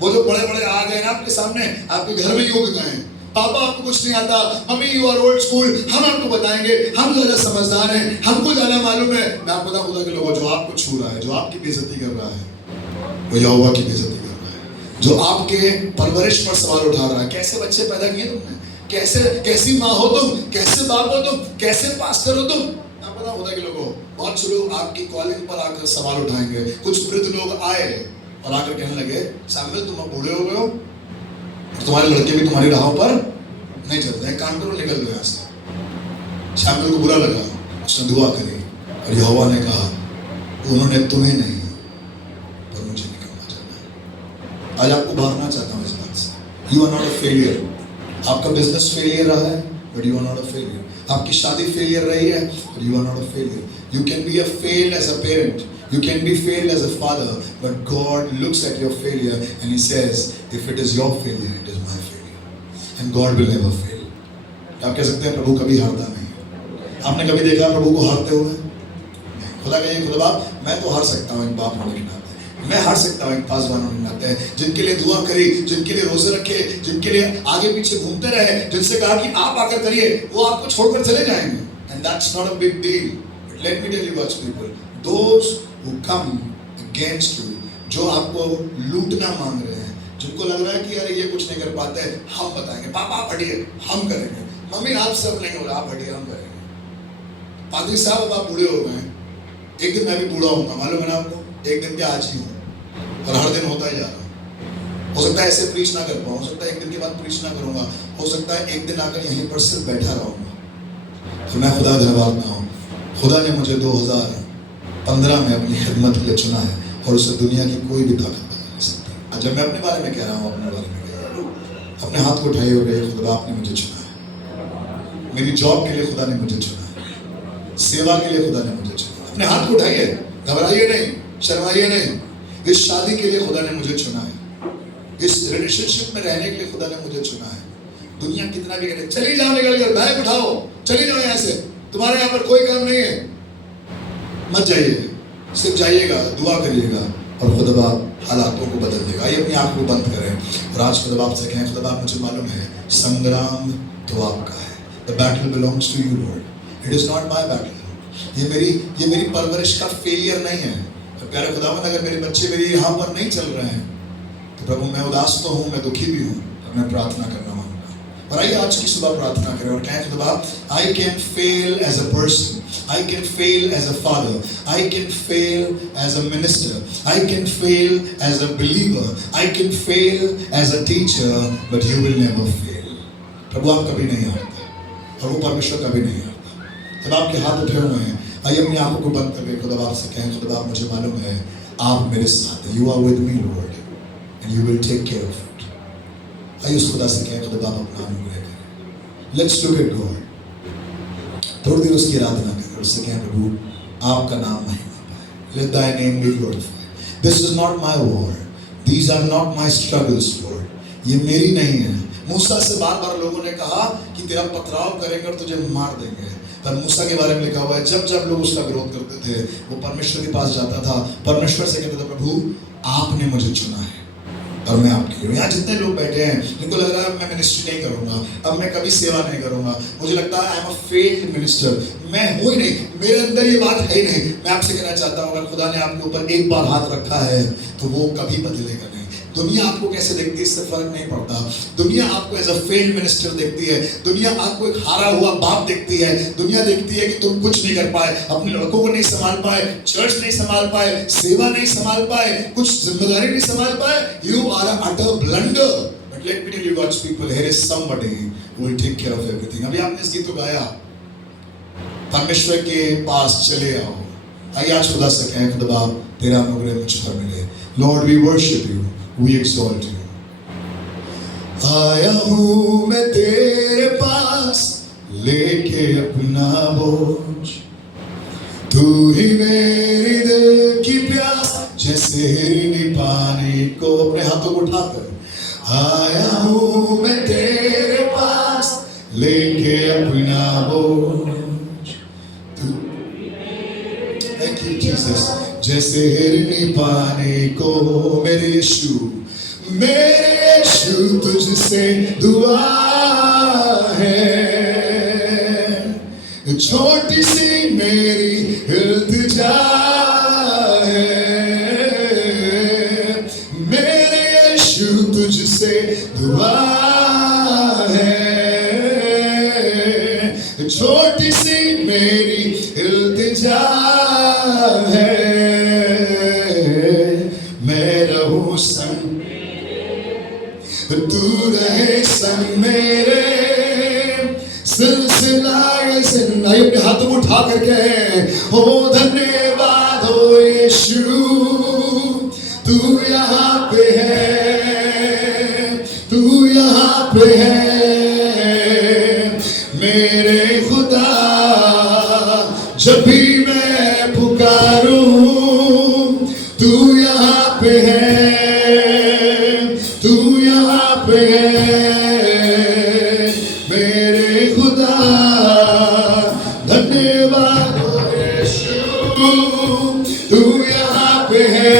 वो जो बड़े बड़े आ गए ना आपके सामने, आपके घर में ही उग गए, पापा आपको कुछ नहीं आता, mummy you are old school, हम आपको बताएंगे, हम ज्यादा समझदार हैं, हमको ज्यादा मालूम है। मैं आपको बताऊं, खुदा के लोगों, जो आपको छू रहा है, जो आपकी बेइज्जती कर रहा है, वो यहोवा की बेइज्जती कर रहा है। जो आपके परवरिश पर सवाल उठा रहा है, कैसे बच्चे पैदा किए तुमने, कैसी माँ हो तुम, कैसे बाप हो तुम, कैसे पास्टर हो तुम। आप बताओ खुदा के लोगों, बहुत से लोग आपकी कॉलिंग पर आकर सवाल उठाएंगे। कुछ वृद्ध लोग आए और आकर कहने लगे, सामुएल तुम अब बूढ़े हो गए हो और तुम्हारे लड़के भी तुम्हारी राहों पर नहीं चलते हैं, काम करो, निकल गए यहाँ से। सामुएल को बुरा लगा, उसने दुआ करी और यहोवा ने कहा, उन्होंने तुम्हें नहीं पर मुझे निकलना चाहता है। आज आपको भागना चाहता हूँ इस बात से। You are not a failure. आपका बिजनेस फेलियर रहा है but you are not a failure. आपकी शादी फेलियर रही है but you are not a failure. You can be a fail as a parent, you can be failed as a father, but God looks at your failure and He says, if it is your failure, it is my failure, and God will never fail. आप कह सकते हैं प्रभु कभी हारता नहीं। आपने कभी देखा प्रभु को हारते हुए? खुदा कहिए, खुदा बाप, मैं तो हार सकता हूँ एक बाप होने के नाते, मैं हार सकता हूँ एक पासवान होने के नाते, जिनके लिए दुआ करी, जिनके लिए रोजे रखे, जिनके लिए आगे पीछे घूमते रहे, जिनसे कहा कि आप आकर करिए, वो आपको छोड़कर चले जाएंगे, and that's not a big deal. But let me tell you God's people, those who come against you, जो आपको लूटना मांग रहे हैं, जिनको लग रहा है कि अरे ये कुछ नहीं कर पाते, हम बताएंगे, पापा आप हटिए हम करेंगे, मम्मी आप सब नहीं हो रहा, आप हटिए हम करेंगे। पादरी साहब अब आप बूढ़े हो गए हैं, एक दिन मैं भी बूढ़ा होऊंगा, मालूम है ना आपको, एक दिन क्या आज ही हूँ और हर दिन होता ही जा रहा हूँ। हो सकता है ऐसे प्रीच ना कर पाऊँ, हो सकता है एक दिन के बाद प्रीच ना करूँगा, हो सकता है एक दिन आकर यहीं पर सिर्फ बैठा रहूँगा। तो मैं खुदा धन्यवाद ना हूँ, खुदा ने मुझे 2015 में अपनी खिदमत के लिए चुना है और उसे दुनिया की कोई भी ताकत बदल नहीं सकती। जब मैं अपने बारे में कह रहा हूँ, अपने बारे में कह रहा हूँ, अपने हाथ को उठाए हुए खुदा आपने मुझे चुना है। मेरी जॉब के लिए खुदा ने मुझे चुना है, सेवा के लिए खुदा ने मुझे चुना है। अपने हाथ को उठाइए, घबराइए नहीं, शर्माइए नहीं। इस शादी के लिए खुदा ने मुझे चुना है, इस रिलेशनशिप में रहने के लिए खुदा ने मुझे चुना है। दुनिया कितना भी कहते, चली जाओ निकल कर, बैग उठाओ चली जाओ यहाँ से, तुम्हारे यहाँ पर कोई काम नहीं है, मत जाइए, सिर्फ जाइएगा, दुआ करिएगा और खुदा हालातों को बदल देगा। आइए अपनी आंख को बंद करें और आज खुदा आपसे कहें, खुदा मुझे मालूम है संग्राम तो आपका है, the battle belongs to you lord, it is not my battle. ये मेरी परवरिश का फेलियर नहीं है। तो प्यारे खुदावंद, अगर मेरे बच्चे मेरे यहाँ पर नहीं चल रहे हैं तो प्रभु मैं उदास तो हूँ, मैं दुखी भी हूँ, और मैं प्रार्थना करना मांगूंगा। और आइए आज की सुबह प्रार्थना करें और कहें, खुदा I can fail as a person, I can fail as a father, I can fail as a minister, I can fail as a believer, I can fail as a teacher, but you will never fail. प्रभु आप कभी नहीं हारते और वो परमेश्वर कभी नहीं हारता। जब आपके हाथ उठे हुए हैं, आइए अपनी आंखों को बंद करके खुदा आपसे कहें, खुदा आप मुझे मालूम है आप मेरे साथ हैं, you are with me Lord and you will take care of it. आइए उस खुदा से कहें, खुदा आप अपना अनुग्रह करें। Let's look at God. थोड़ी देर उसकी आराधना करें, उससे कहें प्रभु आपका नाम महिमा पाए, let thy name be glorified. This is not my war, these are not my struggles Lord, ये मेरी नहीं है। मूसा से बार बार लोगों ने कहा कि तेरा पथराव करेंगे और तुझे मार देंगे, पर मूसा के बारे में लिखा हुआ है जब जब लोग उसका विरोध करते थे वो परमेश्वर के पास जाता था, परमेश्वर से कहता था प्रभु आपने मुझे चुना है और मैं आपके लिए। यहाँ जितने लोग बैठे हैं जिनको लग रहा है मैं मिनिस्ट्री नहीं करूंगा, अब मैं कभी सेवा नहीं करूंगा, मुझे लगता है I am a failed minister, मैं हूँ ही नहीं, मेरे अंदर ये बात है ही नहीं, मैं आपसे कहना चाहता हूँ अगर खुदा ने आपके ऊपर एक बार हाथ रखा है तो वो कभी बदलेगा नहीं, दुनिया आपको कैसे देखती है इससे फर्क नहीं पड़ता। दुनिया आपको एज अ फेल्ड मिनिस्टर देखती है, दुनिया आपको एक हारा हुआ बाप देखती है, दुनिया देखती है कि तुम कुछ नहीं कर पाए, अपने लड़कों को नहीं संभाल पाए, चर्च नहीं संभाल पाए, सेवा नहीं संभाल पाए, कुछ जिम्मेदारी नहीं संभाल पाए। You are a utter blunder. But let me tell you God's people, here is somebody who will take care of everything. अभी आपने इस गीत को गाया, परमेश्वर के पास चले आओ। आइए आज खुदा से कहें, खुदा बाप तेरा अनुग्रह मुझ पर मिले। Lord we worship you, we exalt you. आया हूं मैं तेरे पास लेके अपना बोझ, तू ही मेरी दिल की प्यास, जैसे हिरनी पानी को। अपने हाथों को उठाकर आया हूं मैं तेरे पास लेके अपना बोझ, थैंक यू जीसस, जैसे हिरनी पानी को। मेरे यीशु तुझसे दुआ है, छोटी सी मेरी इल्तिजा है। मेरे यीशु तुझसे दुआ है, छोटी सी मेरी इल्तिजा है। मैं रहूं संग, तू रहे संग मेरे, सिलसिला जिंदगी। अपने हाथों को उठा करके हो धन्यवाद हो यीशु, तू यहाँ पे है, तू यहाँ पे है मेरे खुदा। जब भी मैं पुकारूं तू यहाँ पे है, तू यहाँ पे है मेरे खुदा। धन्यवाद हो यीशु, तू यहाँ पे है,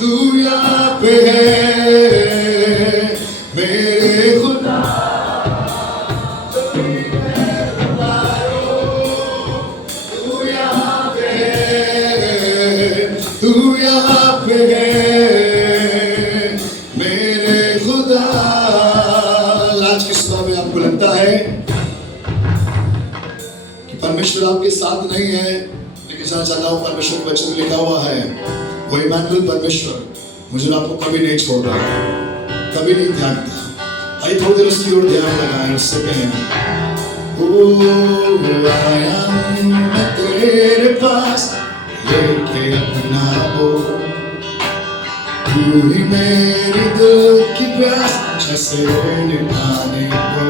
तू यहाँ पे है मेरे खुदा। तू यहाँ पे है, तू यहाँ पे है मेरे खुदा। आज की सुबह में आपको लगता है कि परमेश्वर आपके साथ नहीं है, लेकिन मैं चाहता हूं परमेश्वर के वचन में लिखा हुआ है, वो इमानुएल परमेश्वर मुझे आपको कभी नहीं छोड़ रहा, कभी नहीं त्यागता। आइए थोड़ी देर उसकी ओर ध्यान लगाएं, उससे कहें, ओ आया हूं मैं तेरे पास लेके अपना बोझ, तू ही मेरी दिल की प्यास, जैसे पानी को।